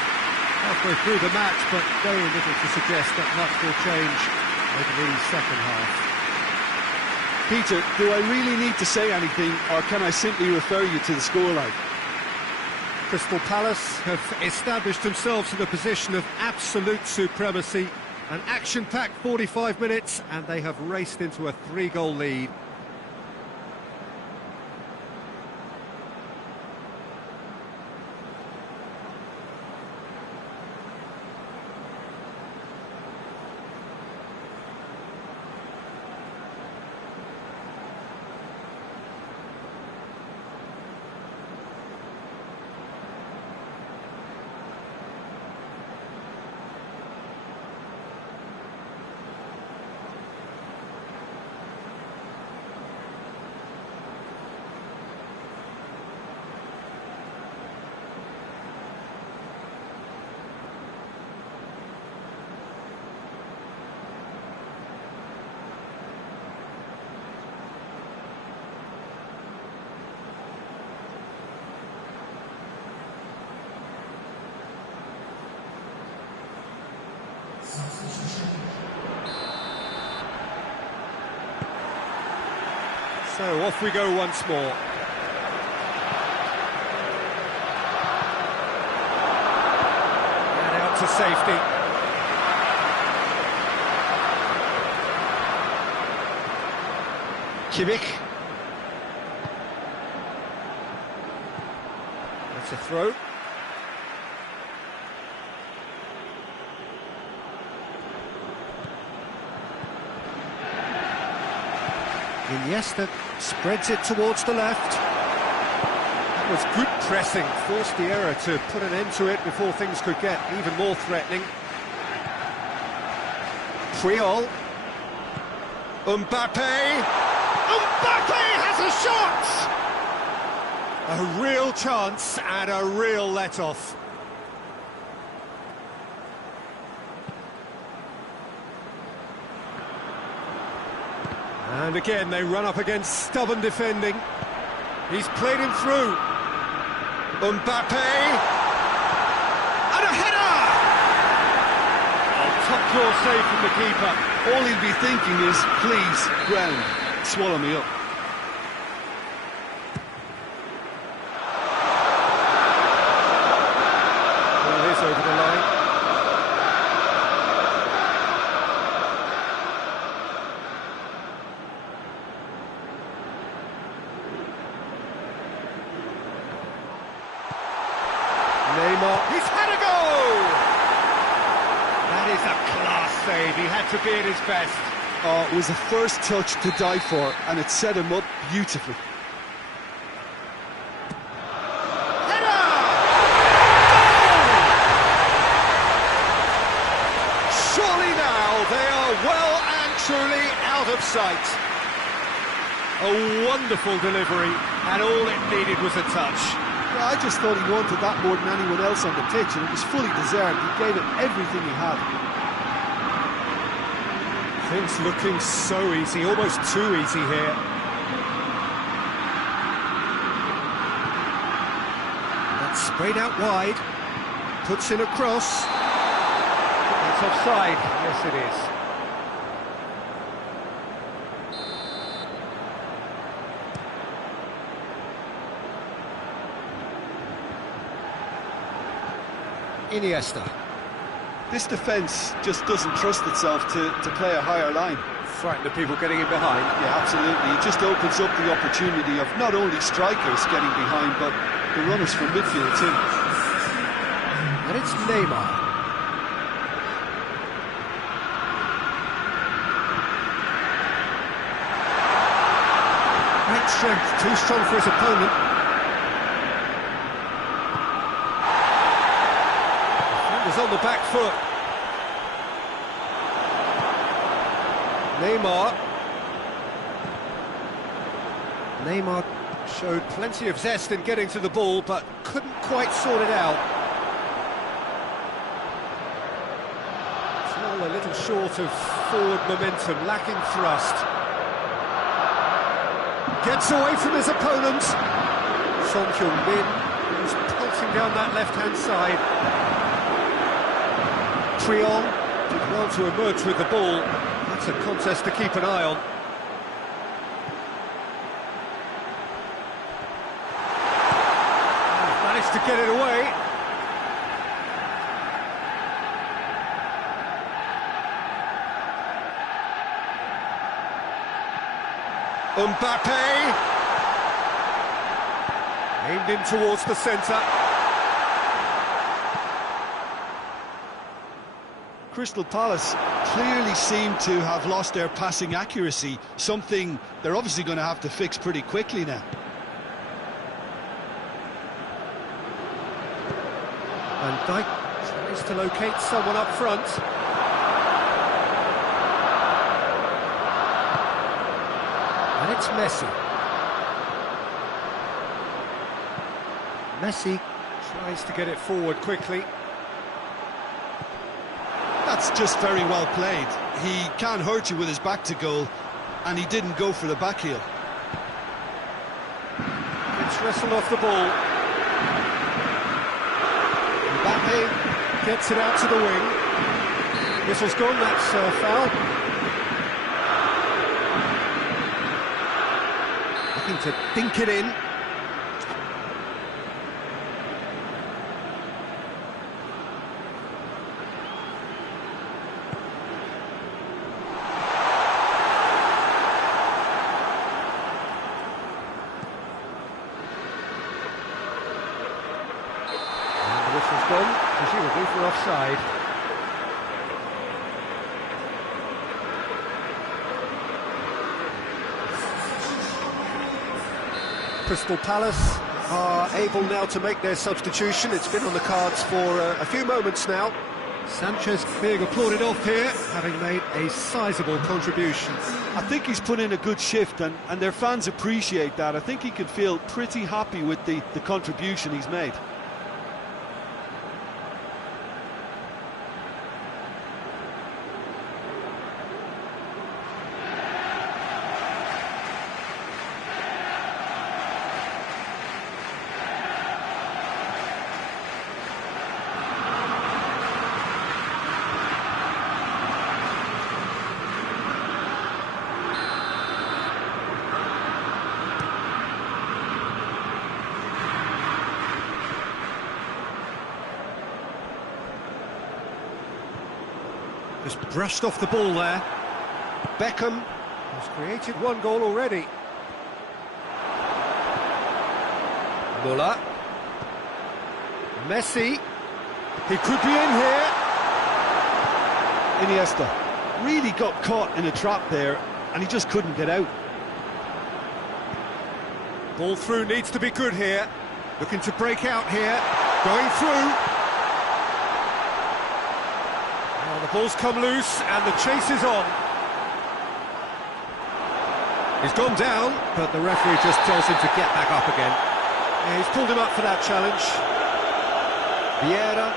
halfway through the match, but very little to suggest that much will change over the second half. Peter, do I really need to say anything, or can I simply refer you to the scoreline? Crystal Palace have established themselves in a position of absolute supremacy. An action-packed 45 minutes, and they have raced into a 3-goal lead. So off we go once more. And out to safety. Kimmich. That's a throw. Iniesta spreads it towards the left. That was good pressing, forced the error to put an end to it before things could get even more threatening. Triol. Mbappe! Mbappe has a shot! A real chance and a real let-off. And again, they run up against stubborn defending. He's played him through. Mbappe! And a header! Oh, top claw save from the keeper. All he'll be thinking is, please, ground, swallow me up. Well, it is over the line. Neymar, he's had a go! That is a class save, he had to be at his best. Oh, it was a first touch to die for, and it set him up beautifully. sight. A wonderful delivery, and all it needed was a touch. Yeah, I just thought he wanted that more than anyone else on the pitch, and it was fully deserved. He gave it everything he had. Things looking so easy, almost too easy here. That's sprayed out wide, puts in a cross. That's offside, yes it is. Iniesta. This defence just doesn't trust itself to play a higher line. Frightened of people getting in behind. Yeah, absolutely. It just opens up the opportunity of not only strikers getting behind, but the runners from midfield too. And it's Neymar. Great strength, too strong for his opponent. Defender's on the back foot. Neymar showed plenty of zest in getting to the ball, but couldn't quite sort it out. It's all a little short of forward momentum, lacking thrust. Gets away from his opponent. Son Heung-min, who's pulsing down that left-hand side. Trion did well to emerge with the ball. That's a contest to keep an eye on. Managed to get it away. Mbappe! Aimed in towards the centre. Crystal Palace clearly seem to have lost their passing accuracy, something they're obviously going to have to fix pretty quickly now. Van Dijk tries to locate someone up front. And it's Messi. Messi tries to get it forward quickly. That's just very well played. He can hurt you with his back to goal, and he didn't go for the back heel. Gets wrestled off the ball. Mbappe gets it out to the wing. Whistle's gone, that's foul. Looking to dink it in. Whistle's gone, presumably for offside. Crystal Palace are able now to make their substitution. It's been on the cards for a few moments now. Sanchez being applauded off here, having made a sizable contribution. I think he's put in a good shift, and their fans appreciate that. I think he can feel pretty happy with the contribution he's made. Just brushed off the ball there. Beckham has created one goal already. Muller. Messi. He could be in here. Iniesta really got caught in a trap there, and he just couldn't get out. Ball through needs to be good here. Looking to break out here. Going through. The ball's come loose and the chase is on. He's gone down, but the referee just tells him to get back up again. Yeah, he's pulled him up for that challenge. Vieira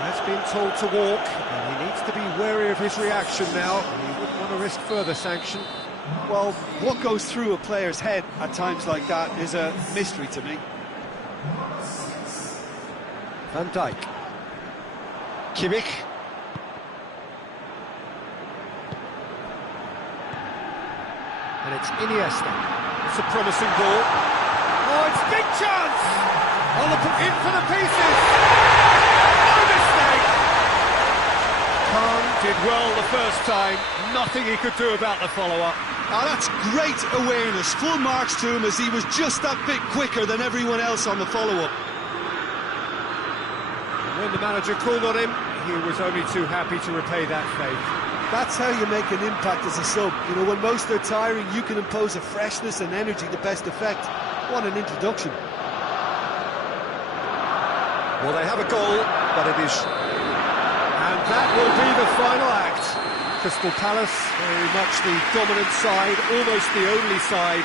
has been told to walk, and he needs to be wary of his reaction now. He wouldn't want to risk further sanction. Well, what goes through a player's head at times like that is a mystery to me. Van Dijk. Kimmich. And it's Iniesta. It's a promising ball. Oh, it's big chance! In for the pieces! No mistake! Khan did well the first time. Nothing he could do about the follow-up. Oh, that's great awareness. Full marks to him as he was just that bit quicker than everyone else on the follow-up. When the manager called on him, he was only too happy to repay that faith. That's how you make an impact as a sub. You know, when most are tiring, you can impose a freshness and energy to best effect. What an introduction. Well, they have a goal, but it is... And that will be the final act. Crystal Palace, very much the dominant side, almost the only side.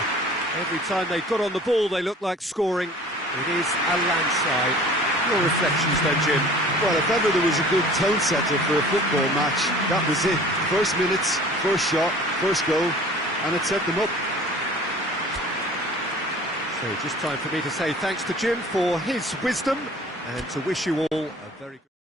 Every time they got on the ball, they looked like scoring. It is a landslide. Your reflections then, Jim? Well, if ever there was a good tone setter for a football match, that was it. First minutes, first shot, first goal, and it set them up. So just time for me to say thanks to Jim for his wisdom and to wish you all a very good...